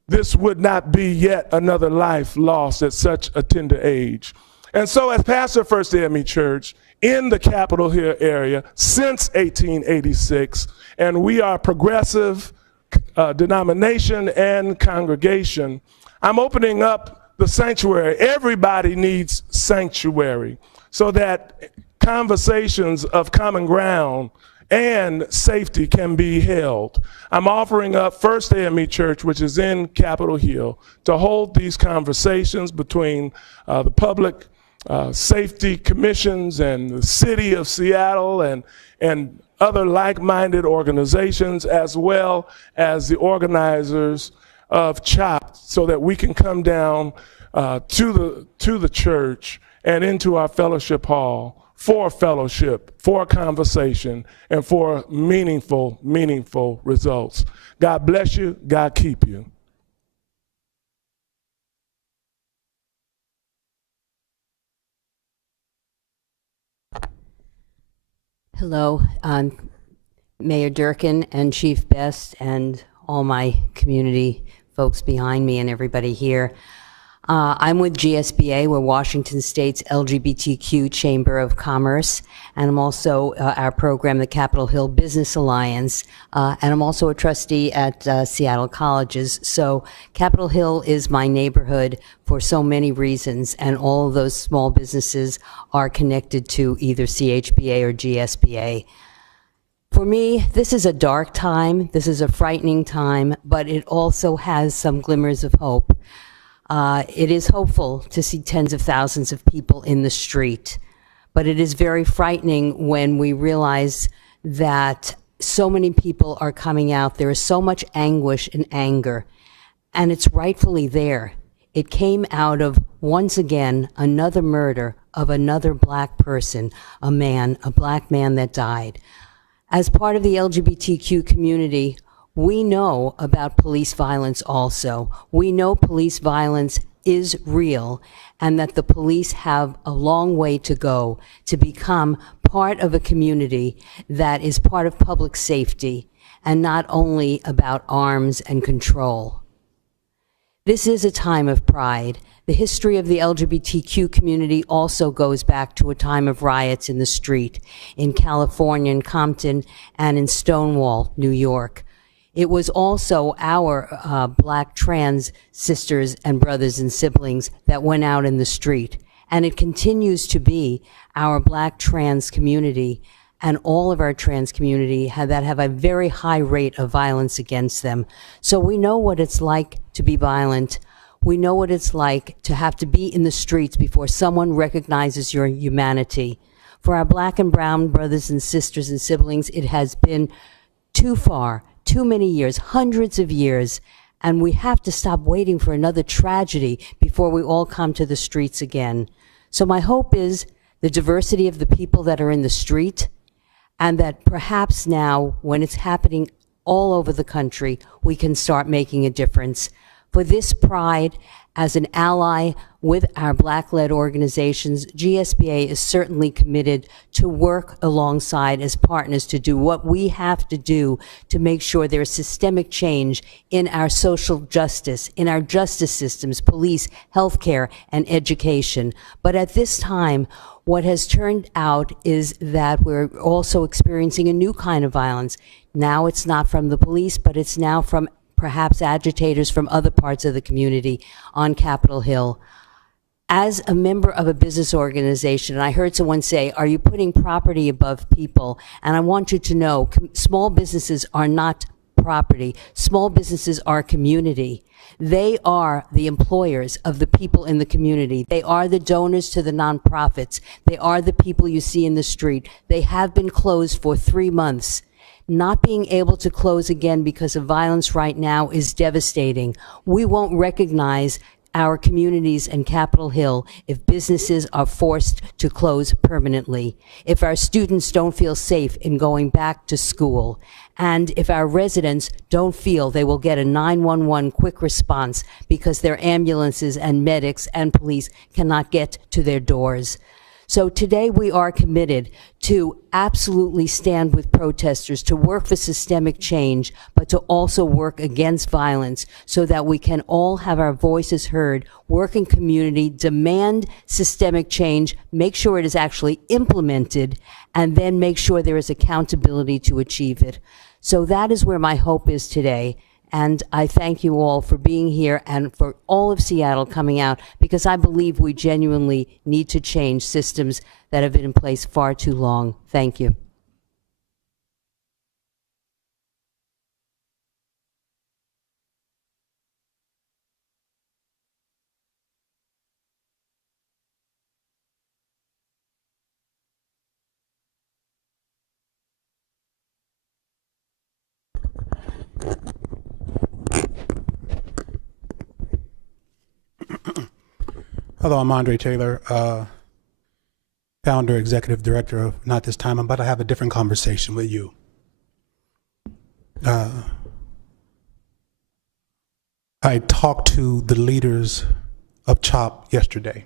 this would not be yet another life lost at such a tender age. And so as pastor of First AME Church in the Capitol Hill area since 1886, and we are progressive denomination and congregation, I'm opening up the sanctuary. Everybody needs sanctuary so that conversations of common ground and safety can be held. I'm offering up First AME Church, which is in Capitol Hill, to hold these conversations between the public safety commissions and the city of Seattle and other like-minded organizations, as well as the organizers of CHOP, so that we can come down to the church and into our fellowship hall for fellowship, for conversation, and for meaningful results. God bless you. God keep you. Hello, Mayor Durkin and Chief Best and all my community folks behind me and everybody here. I'm with GSBA, we're Washington State's LGBTQ Chamber of Commerce, and I'm also our program, the Capitol Hill Business Alliance, and I'm also a trustee at Seattle Colleges. So Capitol Hill is my neighborhood for so many reasons, and all of those small businesses are connected to either CHBA or GSBA. For me, this is a dark time, this is a frightening time, but it also has some glimmers of hope. It is hopeful to see tens of thousands of people in the street, but it is very frightening when we realize that so many people are coming out. There is so much anguish and anger, and it's rightfully there. It came out of, once again, another murder of another black person, a black man that died. As part of the LGBTQ community, we know about police violence also. We know police violence is real and that the police have a long way to go to become part of a community that is part of public safety and not only about arms and control. This is a time of pride. The history of the LGBTQ community also goes back to a time of riots in the street in California, in Compton, and in Stonewall, New York. It was also our black trans sisters and brothers and siblings that went out in the street. And it continues to be our black trans community and all of our trans community that have a very high rate of violence against them. So we know what it's like to be violent. We know what it's like to have to be in the streets before someone recognizes your humanity. For our black and brown brothers and sisters and siblings, it has been too far, too many years, hundreds of years, and we have to stop waiting for another tragedy before we all come to the streets again. So my hope is the diversity of the people that are in the street, and that perhaps now, when it's happening all over the country, we can start making a difference. For this pride, as an ally with our black-led organizations, GSBA is certainly committed to work alongside as partners to do what we have to do to make sure there's systemic change in our social justice, in our justice systems, police, healthcare, and education. But at this time, what has turned out is that we're also experiencing a new kind of violence. Now it's not from the police, but it's now from perhaps agitators from other parts of the community on Capitol Hill. As a member of a business organization, and I heard someone say, are you putting property above people? And I want you to know, small businesses are not property. Small businesses are community. They are the employers of the people in the community. They are the donors to the nonprofits. They are the people you see in the street. They have been closed for 3 months. Not being able to close again because of violence right now is devastating. We won't recognize our communities and Capitol Hill if businesses are forced to close permanently, if our students don't feel safe in going back to school, and if our residents don't feel they will get a 911 quick response because their ambulances and medics and police cannot get to their doors. So today we are committed to absolutely stand with protesters, to work for systemic change, but to also work against violence so that we can all have our voices heard, work in community, demand systemic change, make sure it is actually implemented, and then make sure there is accountability to achieve it. So that is where my hope is today. And I thank you all for being here and for all of Seattle coming out, because I believe we genuinely need to change systems that have been in place far too long. Thank you. Hello, I'm Andre Taylor, founder, executive director of Not This Time. I'm about to have a different conversation with you. I talked to the leaders of CHOP yesterday.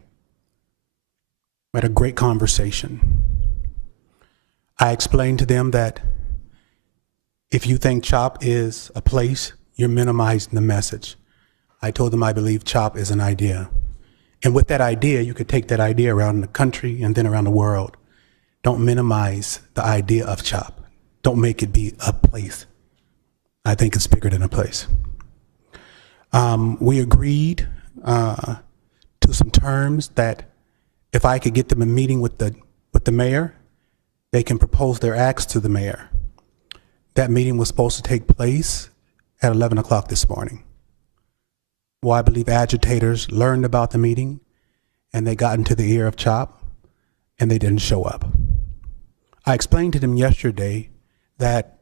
We had a great conversation. I explained to them that if you think CHOP is a place, you're minimizing the message. I told them I believe CHOP is an idea. And with that idea, you could take that idea around the country and then around the world. Don't minimize the idea of CHOP. Don't make it be a place. I think it's bigger than a place. We agreed to some terms that if I could get them a meeting with the mayor, they can propose their acts to the mayor. That meeting was supposed to take place at 11 o'clock this morning. Well, I believe agitators learned about the meeting and they got into the ear of CHOP and they didn't show up. I explained to them yesterday that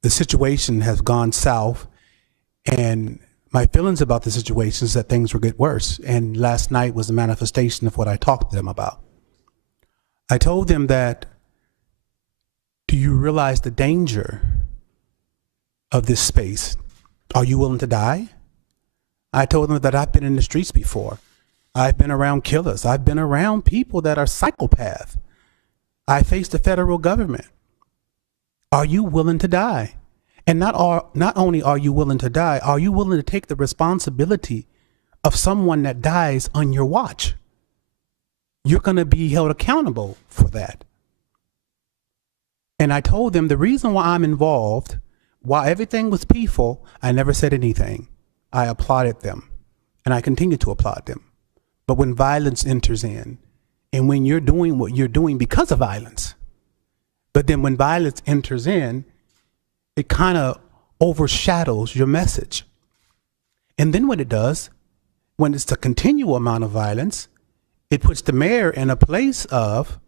the situation has gone south, and my feelings about the situation is that things will get worse. And last night was a manifestation of what I talked to them about. I told them that, do you realize the danger of this space? Are you willing to die? I told them that I've been in the streets before. I've been around killers. I've been around people that are psychopaths. I faced the federal government. Are you willing to die? And not only are you willing to die, are you willing to take the responsibility of someone that dies on your watch? You're going to be held accountable for that. And I told them the reason why I'm involved, while everything was peaceful, I never said anything. I applauded them, and I continue to applaud them. But when violence enters in, and when you're doing what you're doing because of violence, but then when violence enters in, it kind of overshadows your message. And then what it does, when it's a continual amount of violence, it puts the mayor in a place of,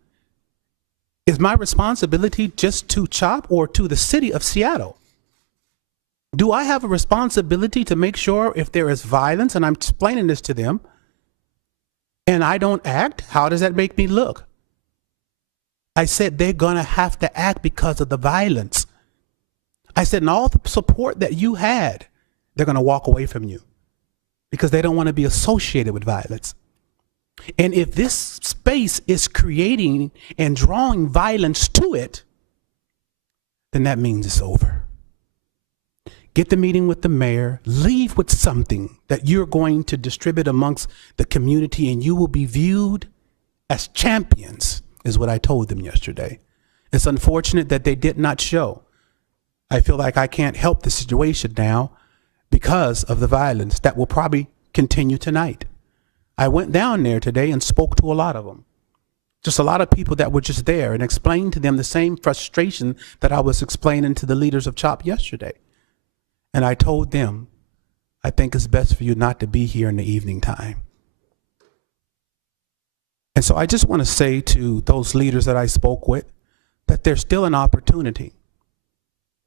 is my responsibility just to CHOP or to the city of Seattle? Do I have a responsibility to make sure if there is violence, and I'm explaining this to them, and I don't act, how does that make me look? I said they're going to have to act because of the violence. I said, and all the support that you had, they're going to walk away from you because they don't want to be associated with violence. And if this space is creating and drawing violence to it, then that means it's over. Get the meeting with the mayor, leave with something that you're going to distribute amongst the community, and you will be viewed as champions, is what I told them yesterday. It's unfortunate that they did not show. I feel like I can't help the situation now because of the violence that will probably continue tonight. I went down there today and spoke to a lot of them. Just a lot of people that were just there, and explained to them the same frustration that I was explaining to the leaders of CHOP yesterday. And I told them, I think it's best for you not to be here in the evening time. And so I just want to say to those leaders that I spoke with that there's still an opportunity.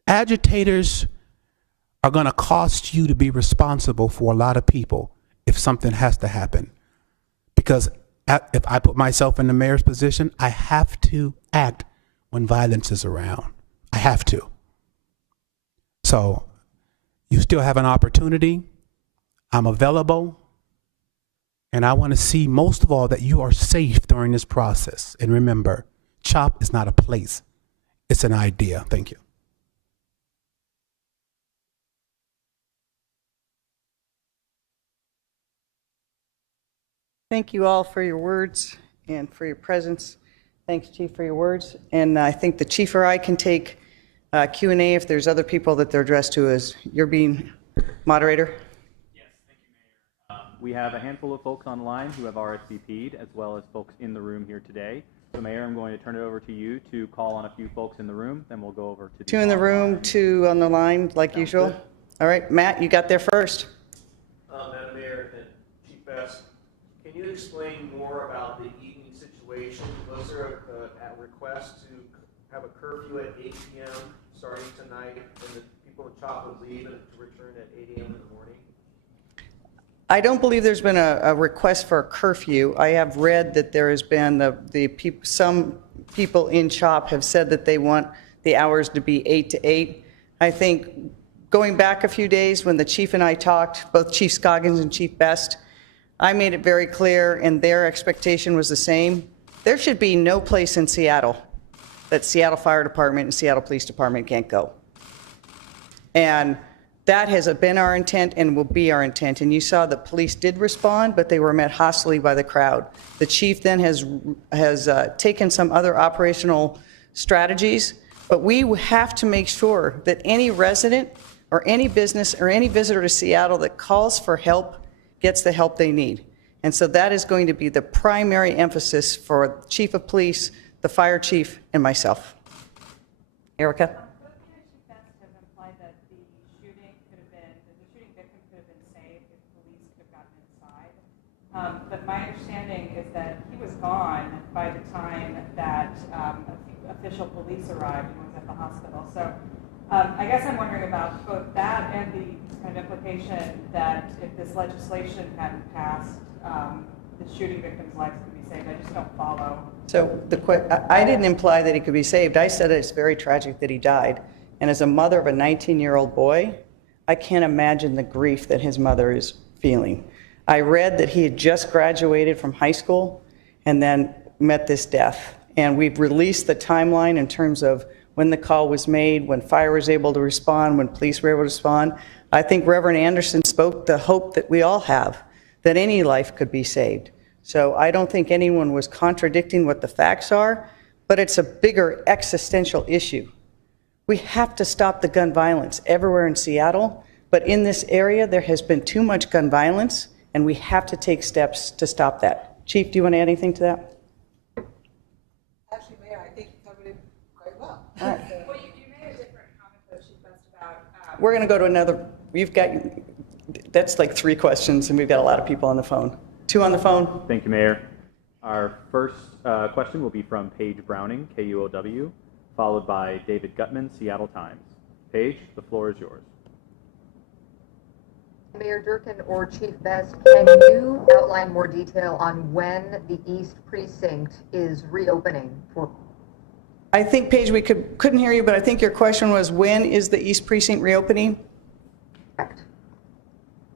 Agitators are going to cost you to be responsible for a lot of people if something has to happen. Because if I put myself in the mayor's position, I have to act when violence is around. I have to. So you still have an opportunity. I'm available. And I want to see most of all that you are safe during this process. And remember, CHOP is not a place. It's an idea. Thank you. Thank you all for your words and for your presence. Thanks, Chief, for your words. And I think the Chief or I can take Q&A if there's other people that they're addressed to as you're being moderator. Yes, thank you, Mayor. We have a handful of folks online who have RSVP'd, as well as folks in the room here today. So, Mayor, I'm going to turn it over to you to call on a few folks in the room, then we'll go over to the Two in the room, two on the line, like usual. Good. All right, Matt, you got there first. Madam Mayor and Chief Best, can you explain more about the evening situation? Was there a request to have a curfew at 8 p.m. starting tonight, and the people in CHOP would leave and to return at 8 a.m. in the morning? I don't believe there's been a request for a curfew. I have read that there has been some people in CHOP have said that they want the hours to be 8 to 8. I think going back a few days when the chief and I talked, both Chief Scoggins and Chief Best, I made it very clear, and their expectation was the same. There should be no place in Seattle that Seattle Fire Department and Seattle Police Department can't go. And that has been our intent and will be our intent. And you saw the police did respond, but they were met hostilely by the crowd. The chief then has taken some other operational strategies, but we have to make sure that any resident or any business or any visitor to Seattle that calls for help gets the help they need. And so that is going to be the primary emphasis for Chief of Police, the fire chief, and myself. Erica? But my understanding is that he was gone by the time that official police arrived and was at the hospital. So I guess I'm wondering about both that and the kind of implication that if this legislation hadn't passed, the shooting victims' lives could be saved. I just don't follow. So I didn't imply that he could be saved. I said it's very tragic that he died. And as a mother of a 19-year-old boy, I can't imagine the grief that his mother is feeling. I read that he had just graduated from high school and then met this death. And we've released the timeline in terms of when the call was made, when fire was able to respond, when police were able to respond. I think Reverend Anderson spoke the hope that we all have, that any life could be saved. So I don't think anyone was contradicting what the facts are, but it's a bigger existential issue. We have to stop the gun violence everywhere in Seattle, but in this area there has been too much gun violence, and we have to take steps to stop that. Chief, do you want to add anything to that? Actually, Mayor, I think you covered it quite well. All right. Well, you made a different comment, though, Chief Best, about... We're going to go to another. We've got, that's like 3 questions, and we've got a lot of people on the phone. 2 on the phone. Thank you, Mayor. Our first question will be from Paige Browning, KUOW, followed by David Gutman, Seattle Times. Paige, the floor is yours. Mayor Durkin or Chief Best, can you outline more detail on when the East Precinct is reopening for? I think, Paige, we couldn't hear you, but I think your question was, when is the East Precinct reopening? Correct.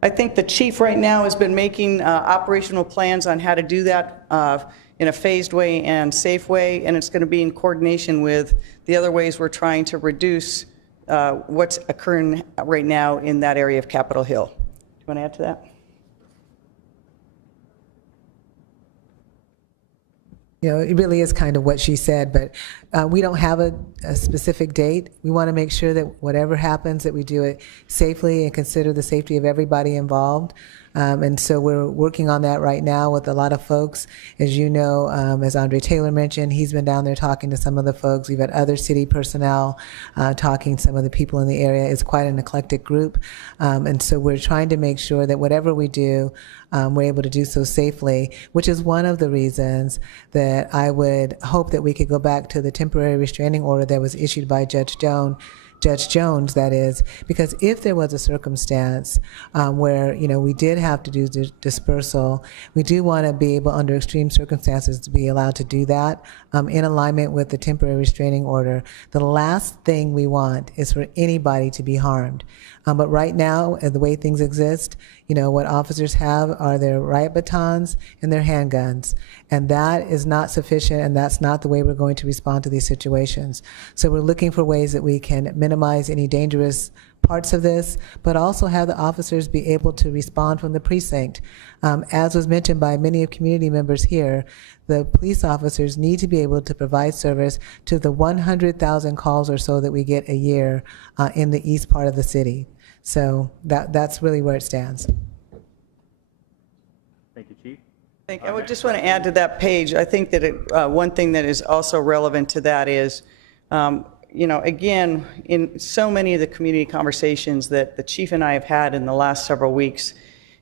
I think the chief right now has been making operational plans on how to do that in a phased way and safe way, and it's going to be in coordination with the other ways we're trying to reduce what's occurring right now in that area of Capitol Hill. Do you want to add to that? You know, it really is kind of what she said, but we don't have a specific date. We want to make sure that whatever happens, that we do it safely and consider the safety of everybody involved. And so we're working on that right now with a lot of folks. As you know, as Andre Taylor mentioned, he's been down there talking to some of the folks. We've had other city personnel talking to some of the people in the area. It's quite an eclectic group. And so we're trying to make sure that whatever we do, we're able to do so safely, which is one of the reasons that I would hope that we could go back to the temporary restraining order that was issued by Judge Jones, that is, because if there was a circumstance where, you know, we did have to do dispersal, we do want to be able, under extreme circumstances, to be allowed to do that in alignment with the temporary restraining order. The last thing we want is for anybody to be harmed. But right now, the way things exist, you know, what officers have are their riot batons and their handguns. And that is not sufficient, and that's not the way we're going to respond to these situations. So we're looking for ways that we can minimize any dangerous parts of this, but also have the officers be able to respond from the precinct. As was mentioned by many of community members here, the police officers need to be able to provide service to the 100,000 calls or so that we get a year in the east part of the city. So that's really where it stands. Thank you, Chief. I would just want to add to that page. I think that one thing that is also relevant to that is, you know, again, in so many of the community conversations that the chief and I have had in the last several weeks,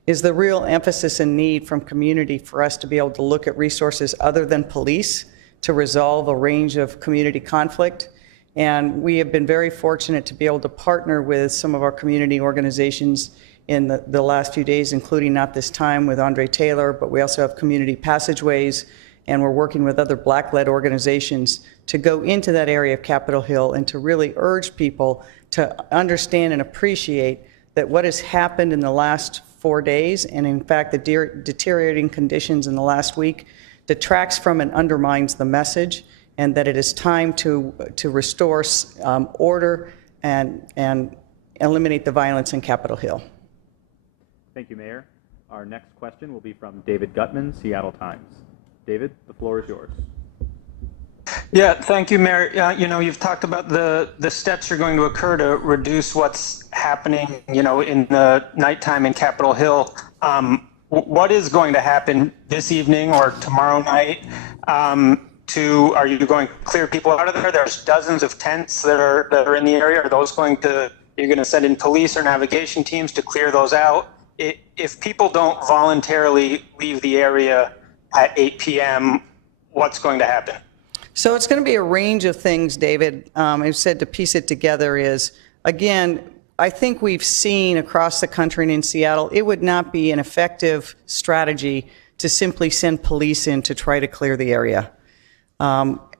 is the real emphasis and need from community for us to be able to look at resources other than police to resolve a range of community conflict. And we have been very fortunate to be able to partner with some of our community organizations in the last few days, including Not This Time with Andre Taylor, but we also have community passageways, and we're working with other Black-led organizations to go into that area of Capitol Hill and to really urge people to understand and appreciate that what has happened in the last 4 days, and in fact the deteriorating conditions in the last week, detracts from and undermines the message, and that it is time to restore order and eliminate the violence in Capitol Hill. Thank you, Mayor. Our next question will be from David Gutman, Seattle Times. David, the floor is yours. Yeah, thank you, Mayor. You've talked about the steps are going to occur to reduce what's happening, in the nighttime in Capitol Hill. What is going to happen this evening or tomorrow night? Are you going to clear people out of there? There's dozens of tents that are in the area. Are those you're going to send in police or navigation teams to clear those out? If people don't voluntarily leave the area at 8 p.m., what's going to happen? So it's going to be a range of things, David. I've said to piece it together is, again, I think we've seen across the country and in Seattle, it would not be an effective strategy to simply send police in to try to clear the area.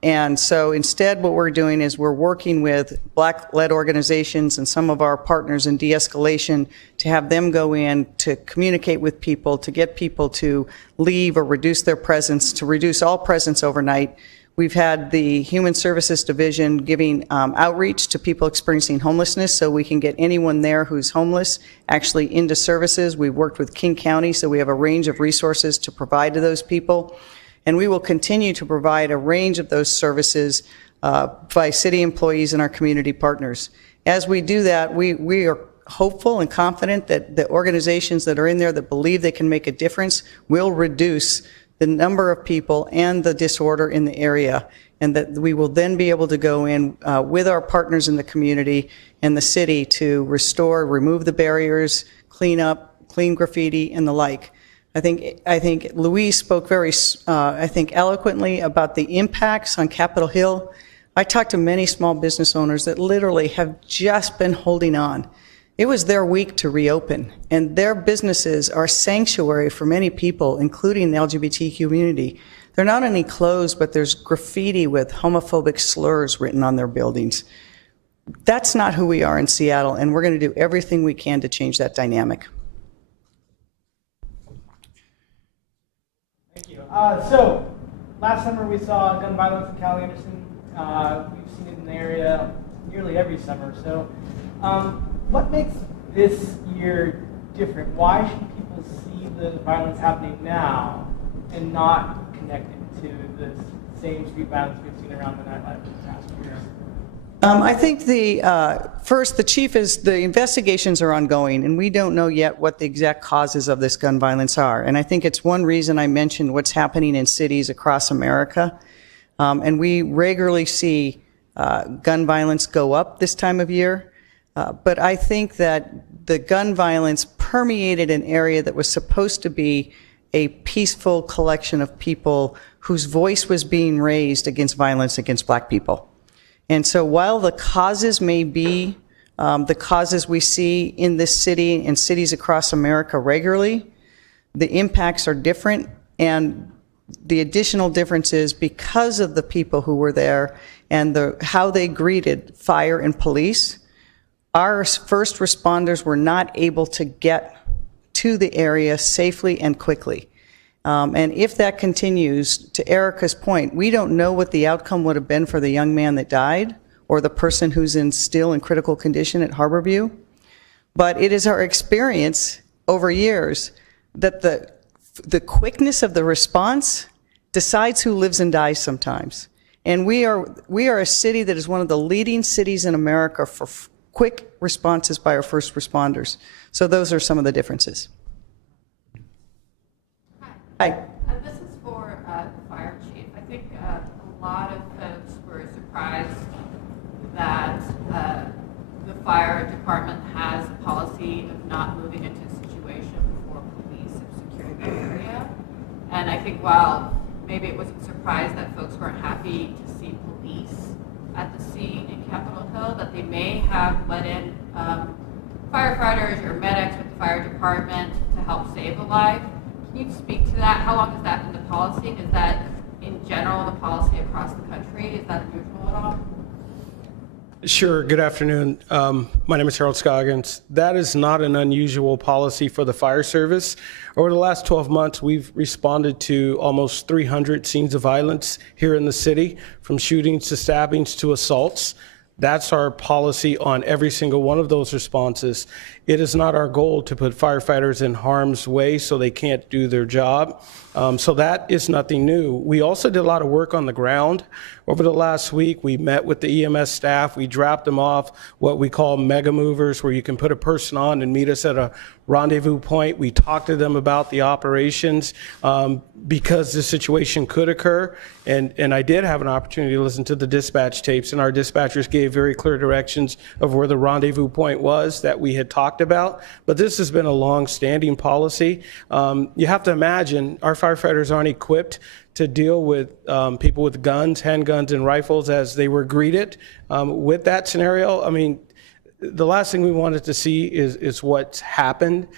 And so instead what we're doing is we're working with Black-led organizations and some of our partners in de-escalation to have them go in to communicate with people, to get people to leave or reduce their presence, to reduce all presence overnight. We've had the Human Services Division giving outreach to people experiencing homelessness so we can get anyone there who's homeless actually into services. We've worked with King County, so we have a range of resources to provide to those people. And we will continue to provide a range of those services by city employees and our community partners. As we do that, we are hopeful and confident that the organizations that are in there that believe they can make a difference will reduce the number of people and the disorder in the area, and that we will then be able to go in with our partners in the community and the city to restore, remove the barriers, clean up, clean graffiti, and the like. I think Louise spoke very, eloquently about the impacts on Capitol Hill. I talked to many small business owners that literally have just been holding on. It was their week to reopen, and their businesses are sanctuary for many people, including the LGBT community. They're not only closed, but there's graffiti with homophobic slurs written on their buildings. That's not who we are in Seattle, and we're going to do everything we can to change that dynamic. Thank you. So, last summer we saw gun violence in Cal Anderson. We've seen it in the area nearly every summer. So, what makes this year different? Why should people see the violence happening now and not connect it to the same street violence we've seen around the nightlife in the past years? I think first, the chief the investigations are ongoing, and we don't know yet what the exact causes of this gun violence are. And I think it's one reason I mentioned what's happening in cities across America. And we regularly see gun violence go up this time of year. But I think that the gun violence permeated an area that was supposed to be a peaceful collection of people whose voice was being raised against violence against Black people. And so while the causes may be the causes we see in this city and cities across America regularly, the impacts are different, and the additional difference is because of the people who were there and how they greeted fire and police. Our first responders were not able to get to the area safely and quickly. And if that continues, to Erica's point, we don't know what the outcome would have been for the young man that died or the person who's still in critical condition at Harborview. But it is our experience over years that the quickness of the response decides who lives and dies sometimes. And we are a city that is one of the leading cities in America for quick responses by our first responders. So those are some of the differences. Hi. This is for the fire chief. I think a lot of folks were surprised that the fire department has a policy of not moving into a situation before police have secured the area. And I think while maybe it wasn't surprised that folks weren't happy to see police at the scene in Capitol Hill, that they may have let in firefighters or medics with the fire department to help save a life. Can you speak to that? How long has that been the policy? And is that in general the policy across the country? Is that unusual at all? Sure. Good afternoon. My name is Harold Scoggins. That is not an unusual policy for the fire service. Over the last 12 months, we've responded to almost 300 scenes of violence here in the city, from shootings to stabbings to assaults. That's our policy on every single one of those responses. It is not our goal to put firefighters in harm's way so they can't do their job. So that is nothing new. We also did a lot of work on the ground. Over the last week, we met with the EMS staff. We dropped them off what we call mega movers, where you can put a person on and meet us at a rendezvous point. We talked to them about the operations because this situation could occur. And I did have an opportunity to listen to the dispatch tapes, and our dispatchers gave very clear directions of where the rendezvous point was that we had talked about. But this has been a long-standing policy. You have to imagine our firefighters aren't equipped to deal with people with guns, handguns, and rifles as they were greeted with that scenario. I mean, the last thing we wanted to see is what happened.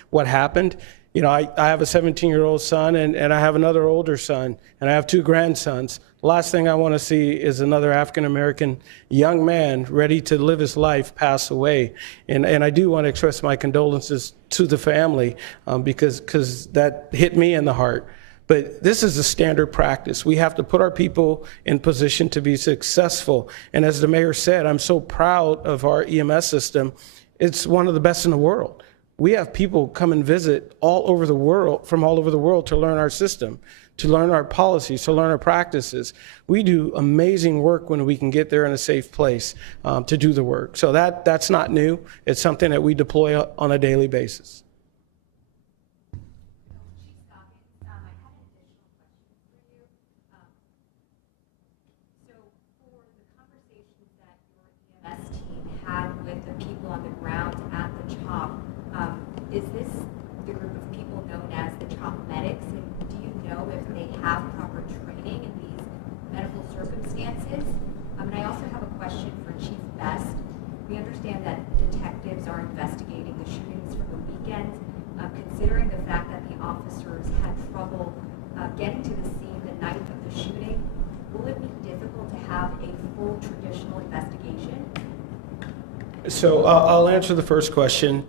You know, I have a 17-year-old son, and I have another older son, and I have 2 grandsons. The last thing I want to see is another African-American young man ready to live his life pass away. And I do want to express my condolences to the family because that hit me in the heart. But this is a standard practice. We have to put our people in position to be successful. And as the mayor said, I'm so proud of our EMS system. It's one of the best in the world. We have people come and visit all over the world, from all over the world, to learn our system, to learn our policies, to learn our practices. We do amazing work when we can get there in a safe place to do the work. So that's not new. It's something that we deploy on a daily basis. With the people on the ground at the CHOP, is this the group of people known as the CHOP medics? And do you know if they have proper training in these medical circumstances? And I also have a question for Chief Best. We understand that detectives are investigating the shootings from the weekend. Considering the fact that the officers had trouble getting to the scene the night of the shooting, will it be difficult to have a full traditional investigation? So I'll answer the first question.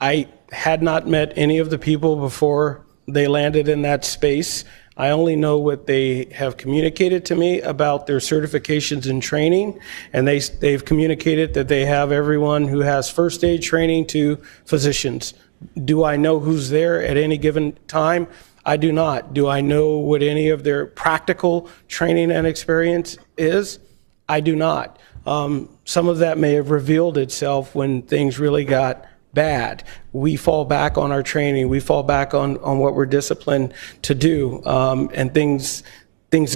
I had not met any of the people before they landed in that space. I only know what they have communicated to me about their certifications and training, and they've communicated that they have everyone who has first aid training to physicians. Do I know who's there at any given time? I do not. Do I know what any of their practical training and experience is? I do not. Some of that may have revealed itself when things really got bad. We fall back on our training. We fall back on what we're disciplined to do. And things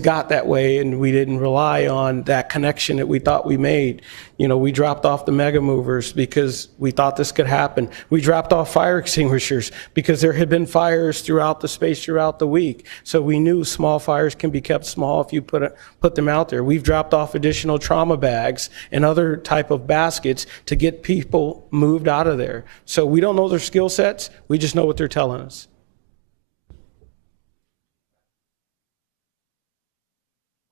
got that way, and we didn't rely on that connection that we thought we made. You know, we dropped off the mega movers because we thought this could happen. We dropped off fire extinguishers because there had been fires throughout the space throughout the week. So we knew small fires can be kept small if you put them out there. We've dropped off additional trauma bags and other type of baskets to get people moved out of there. So we don't know their skill sets. We just know what they're telling us.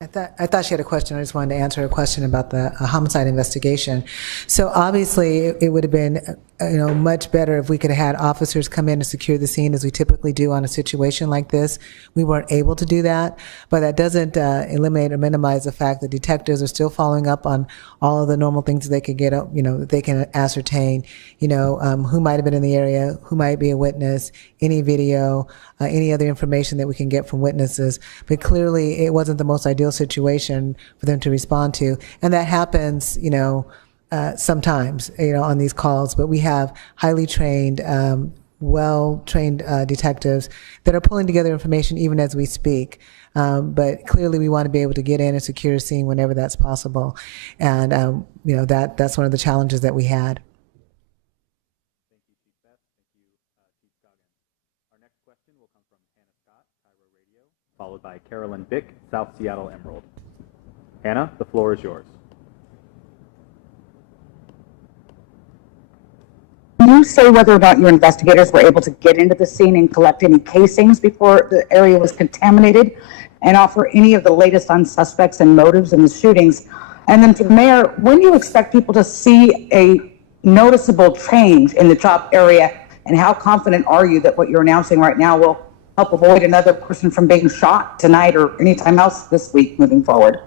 I thought she had a question. I just wanted to answer a question about the homicide investigation. So obviously, it would have been, much better if we could have had officers come in and secure the scene as we typically do on a situation like this. We weren't able to do that, but that doesn't eliminate or minimize the fact that detectives are still following up on all of the normal things that they could get, that they can ascertain, who might have been in the area, who might be a witness, any video, any other information that we can get from witnesses. But clearly, it wasn't the most ideal situation for them to respond to, and that happens, sometimes, on these calls. But we have highly trained, well-trained detectives that are pulling together information even as we speak. But clearly, we want to be able to get in and secure a scene whenever that's possible, and that's one of the challenges that we had. Followed by Carolyn Bick, South Seattle Emerald. Hannah, the floor is yours. you say whether or not your investigators were able to get into the scene and collect any casings before the area was contaminated, and offer any of the latest on suspects and motives in the shootings? And then to the mayor, when do you expect people to see a noticeable change in the CHOP area, and how confident are you that what you're announcing right now will help avoid another person from being shot tonight or anytime else this week moving forward?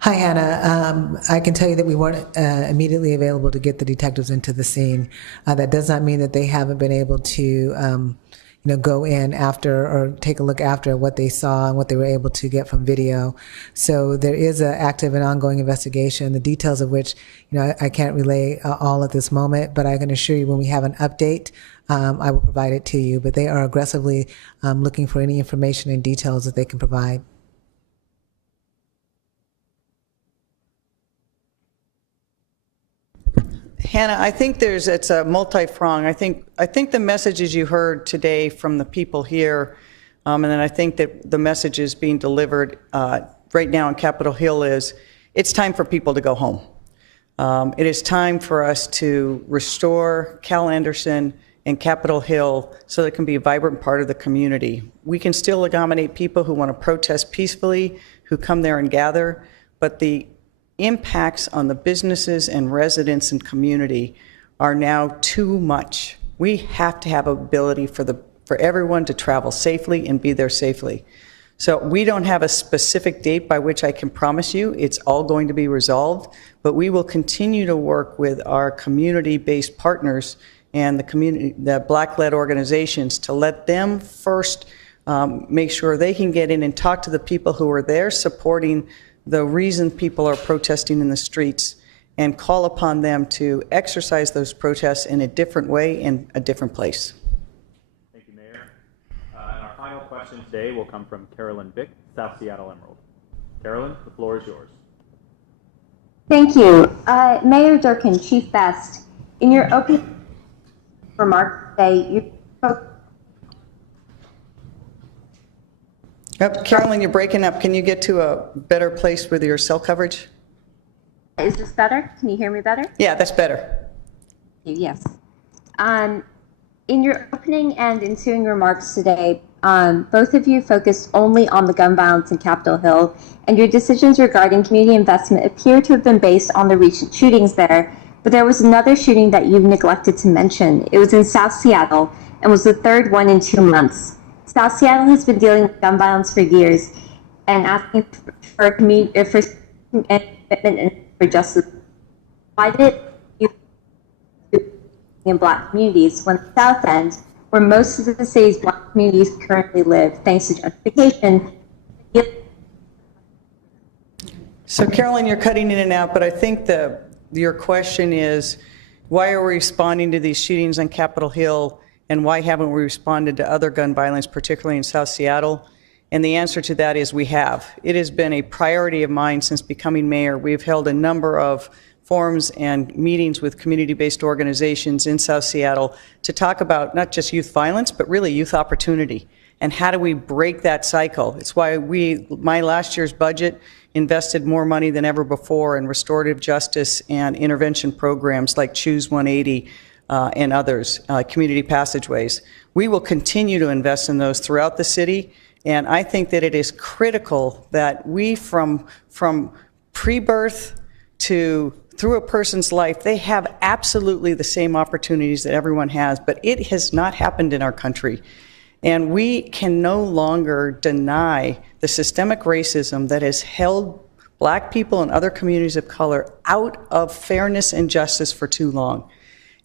Hi, Hannah. I can tell you that we weren't immediately available to get the detectives into the scene. That does not mean that they haven't been able to go in after or take a look after what they saw and what they were able to get from video. So there is an active and ongoing investigation, the details of which, I can't relay all at this moment, but I can assure you when we have an update, I will provide it to you. But they are aggressively looking for any information and details that they can provide. Hannah, I think it's a multi-prong. I think the messages you heard today from the people here, and then I think that the messages being delivered right now in Capitol Hill is, it's time for people to go home. It is time for us to restore Cal Anderson and Capitol Hill so that it can be a vibrant part of the community. We can still accommodate people who want to protest peacefully, who come there and gather, but the impacts on the businesses and residents and community are now too much. We have to have ability for everyone to travel safely and be there safely. So we don't have a specific date by which I can promise you it's all going to be resolved, but we will continue to work with our community-based partners and the Black-led organizations to let them first make sure they can get in and talk to the people who are there supporting the reason people are protesting in the streets, and call upon them to exercise those protests in a different way in a different place. Thank you, Mayor. And our final question today will come from Carolyn Bick, South Seattle Emerald. Carolyn, the floor is yours. Thank you. Mayor Durkin, Chief Best, in your opening remarks today, you spoke. Carolyn, you're breaking up. Can you get to a better place with your cell coverage? Is this better? Can you hear me better? Yeah, that's better. Yes. In your opening and ensuing remarks today, both of you focused only on the gun violence in Capitol Hill, and your decisions regarding community investment appear to have been based on the recent shootings there. But there was another shooting that you've neglected to mention. It was in South Seattle and was the third one in 2 months. South Seattle has been dealing with gun violence for years and asking for commitment and for justice. Why did you in Black communities when the South End, where most of the city's Black communities currently live, thanks to gentrification? So Carolyn, you're cutting in and out, but I think your question is, why are we responding to these shootings on Capitol Hill, and why haven't we responded to other gun violence, particularly in South Seattle? And the answer to that is we have. It has been a priority of mine since becoming mayor. We've held a number of forums and meetings with community-based organizations in South Seattle to talk about not just youth violence, but really youth opportunity. And how do we break that cycle? It's why my last year's budget invested more money than ever before in restorative justice and intervention programs like Choose 180 and others, community passageways. We will continue to invest in those throughout the city, and I think that it is critical that we, from pre-birth to through a person's life, they have absolutely the same opportunities that everyone has, but it has not happened in our country. And we can no longer deny the systemic racism that has held Black people and other communities of color out of fairness and justice for too long.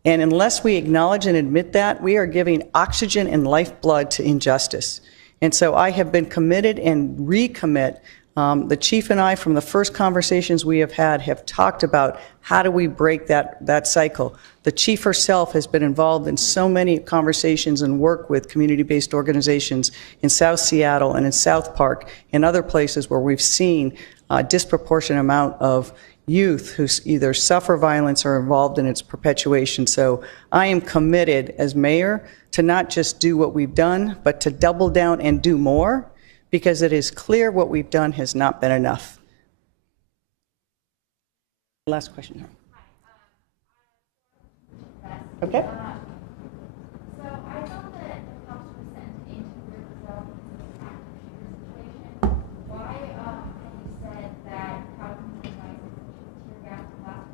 And unless we acknowledge and admit that, we are giving oxygen and lifeblood to injustice. And so I have been committed and recommit. The chief and I, from the first conversations we have had, have talked about how do we break that cycle. The chief herself has been involved in so many conversations and work with community-based organizations in South Seattle and in South Park and other places where we've seen a disproportionate amount of youth who either suffer violence or are involved in its perpetuation. So I am committed as mayor to not just do what we've done, but to double down and do more, because it is clear what we've done has not been enough. Last question. Okay? So I thought that the cops were sent into Riversdale because of active shooter situation. Why have you said that crowd control devices tear gas and blast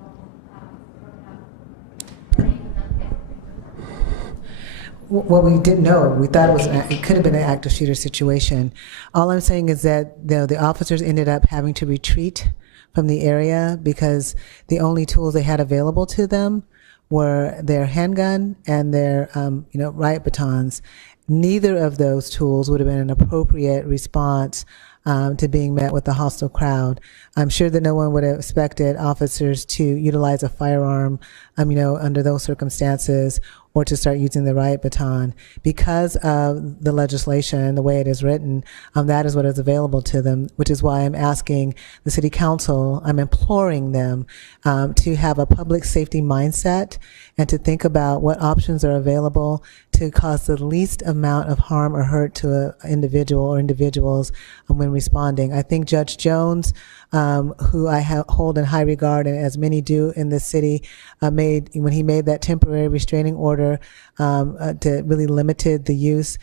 Well, we didn't know. We thought it could have been an active shooter situation. All I'm saying is that the officers ended up having to retreat from the area because the only tools they had available to them were their handgun and their riot batons. Neither of those tools would have been an appropriate response to being met with a hostile crowd. I'm sure that no one would have expected officers to utilize a firearm, under those circumstances, or to start using the riot baton. Because of the legislation, the way it is written, that is what is available to them, which is why I'm asking the City Council, I'm imploring them to have a public safety mindset and to think about what options are available to cause the least amount of harm or hurt to an individual or individuals when responding. I think Judge Jones, who I hold in high regard, and as many do in this city, when he made that temporary restraining order to really limited the use,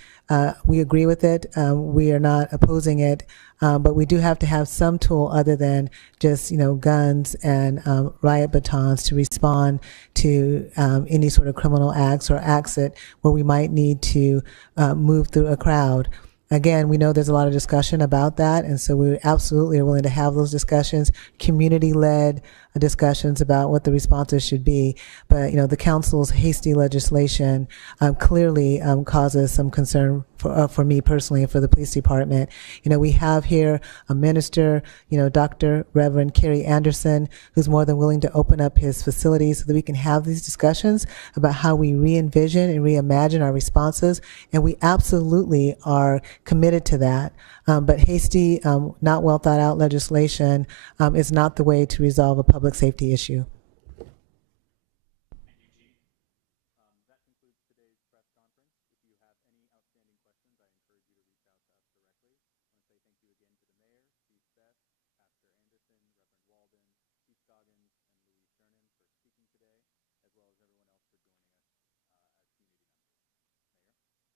we agree with it. We are not opposing it, but we do have to have some tool other than just guns and riot batons to respond to any sort of criminal acts or acts where we might need to move through a crowd. Again, we know there's a lot of discussion about that, and so we absolutely are willing to have those discussions, community-led discussions about what the responses should be. But the council's hasty legislation clearly causes some concern for me personally and for the police department. We have here a minister, Dr. Reverend Kerry Anderson, who's more than willing to open up his facilities so that we can have these discussions about how we re-envision and reimagine our responses, and we absolutely are committed to that. But hasty, not well thought out legislation is not the way to resolve a public safety issue.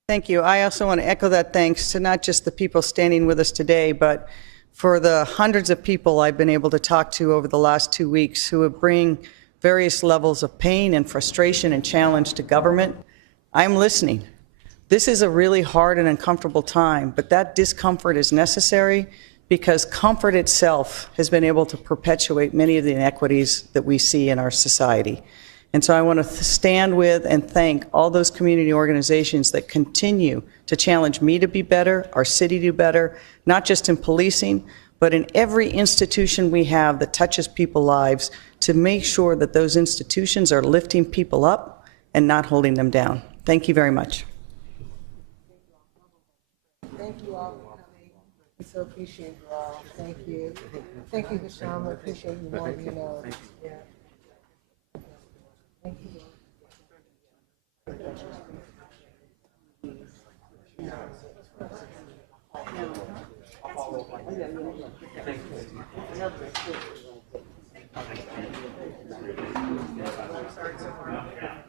Thank you. I also want to echo that thanks to not just the people standing with us today, but for the hundreds of people I've been able to talk to over the last 2 weeks who bring various levels of pain and frustration and challenge to government. I'm listening. This is a really hard and uncomfortable time, but that discomfort is necessary because comfort itself has been able to perpetuate many of the inequities that we see in our society. And so I want to stand with and thank all those community organizations that continue to challenge me to be better, our city to do better, not just in policing, but in every institution we have that touches people's lives, to make sure that those institutions are lifting people up and not holding them down. Thank you very much. Thank you all for coming. We so appreciate you all. Thank you. Thank you, Hisham. We appreciate you more than you know. Yeah. Thank you. Thank you.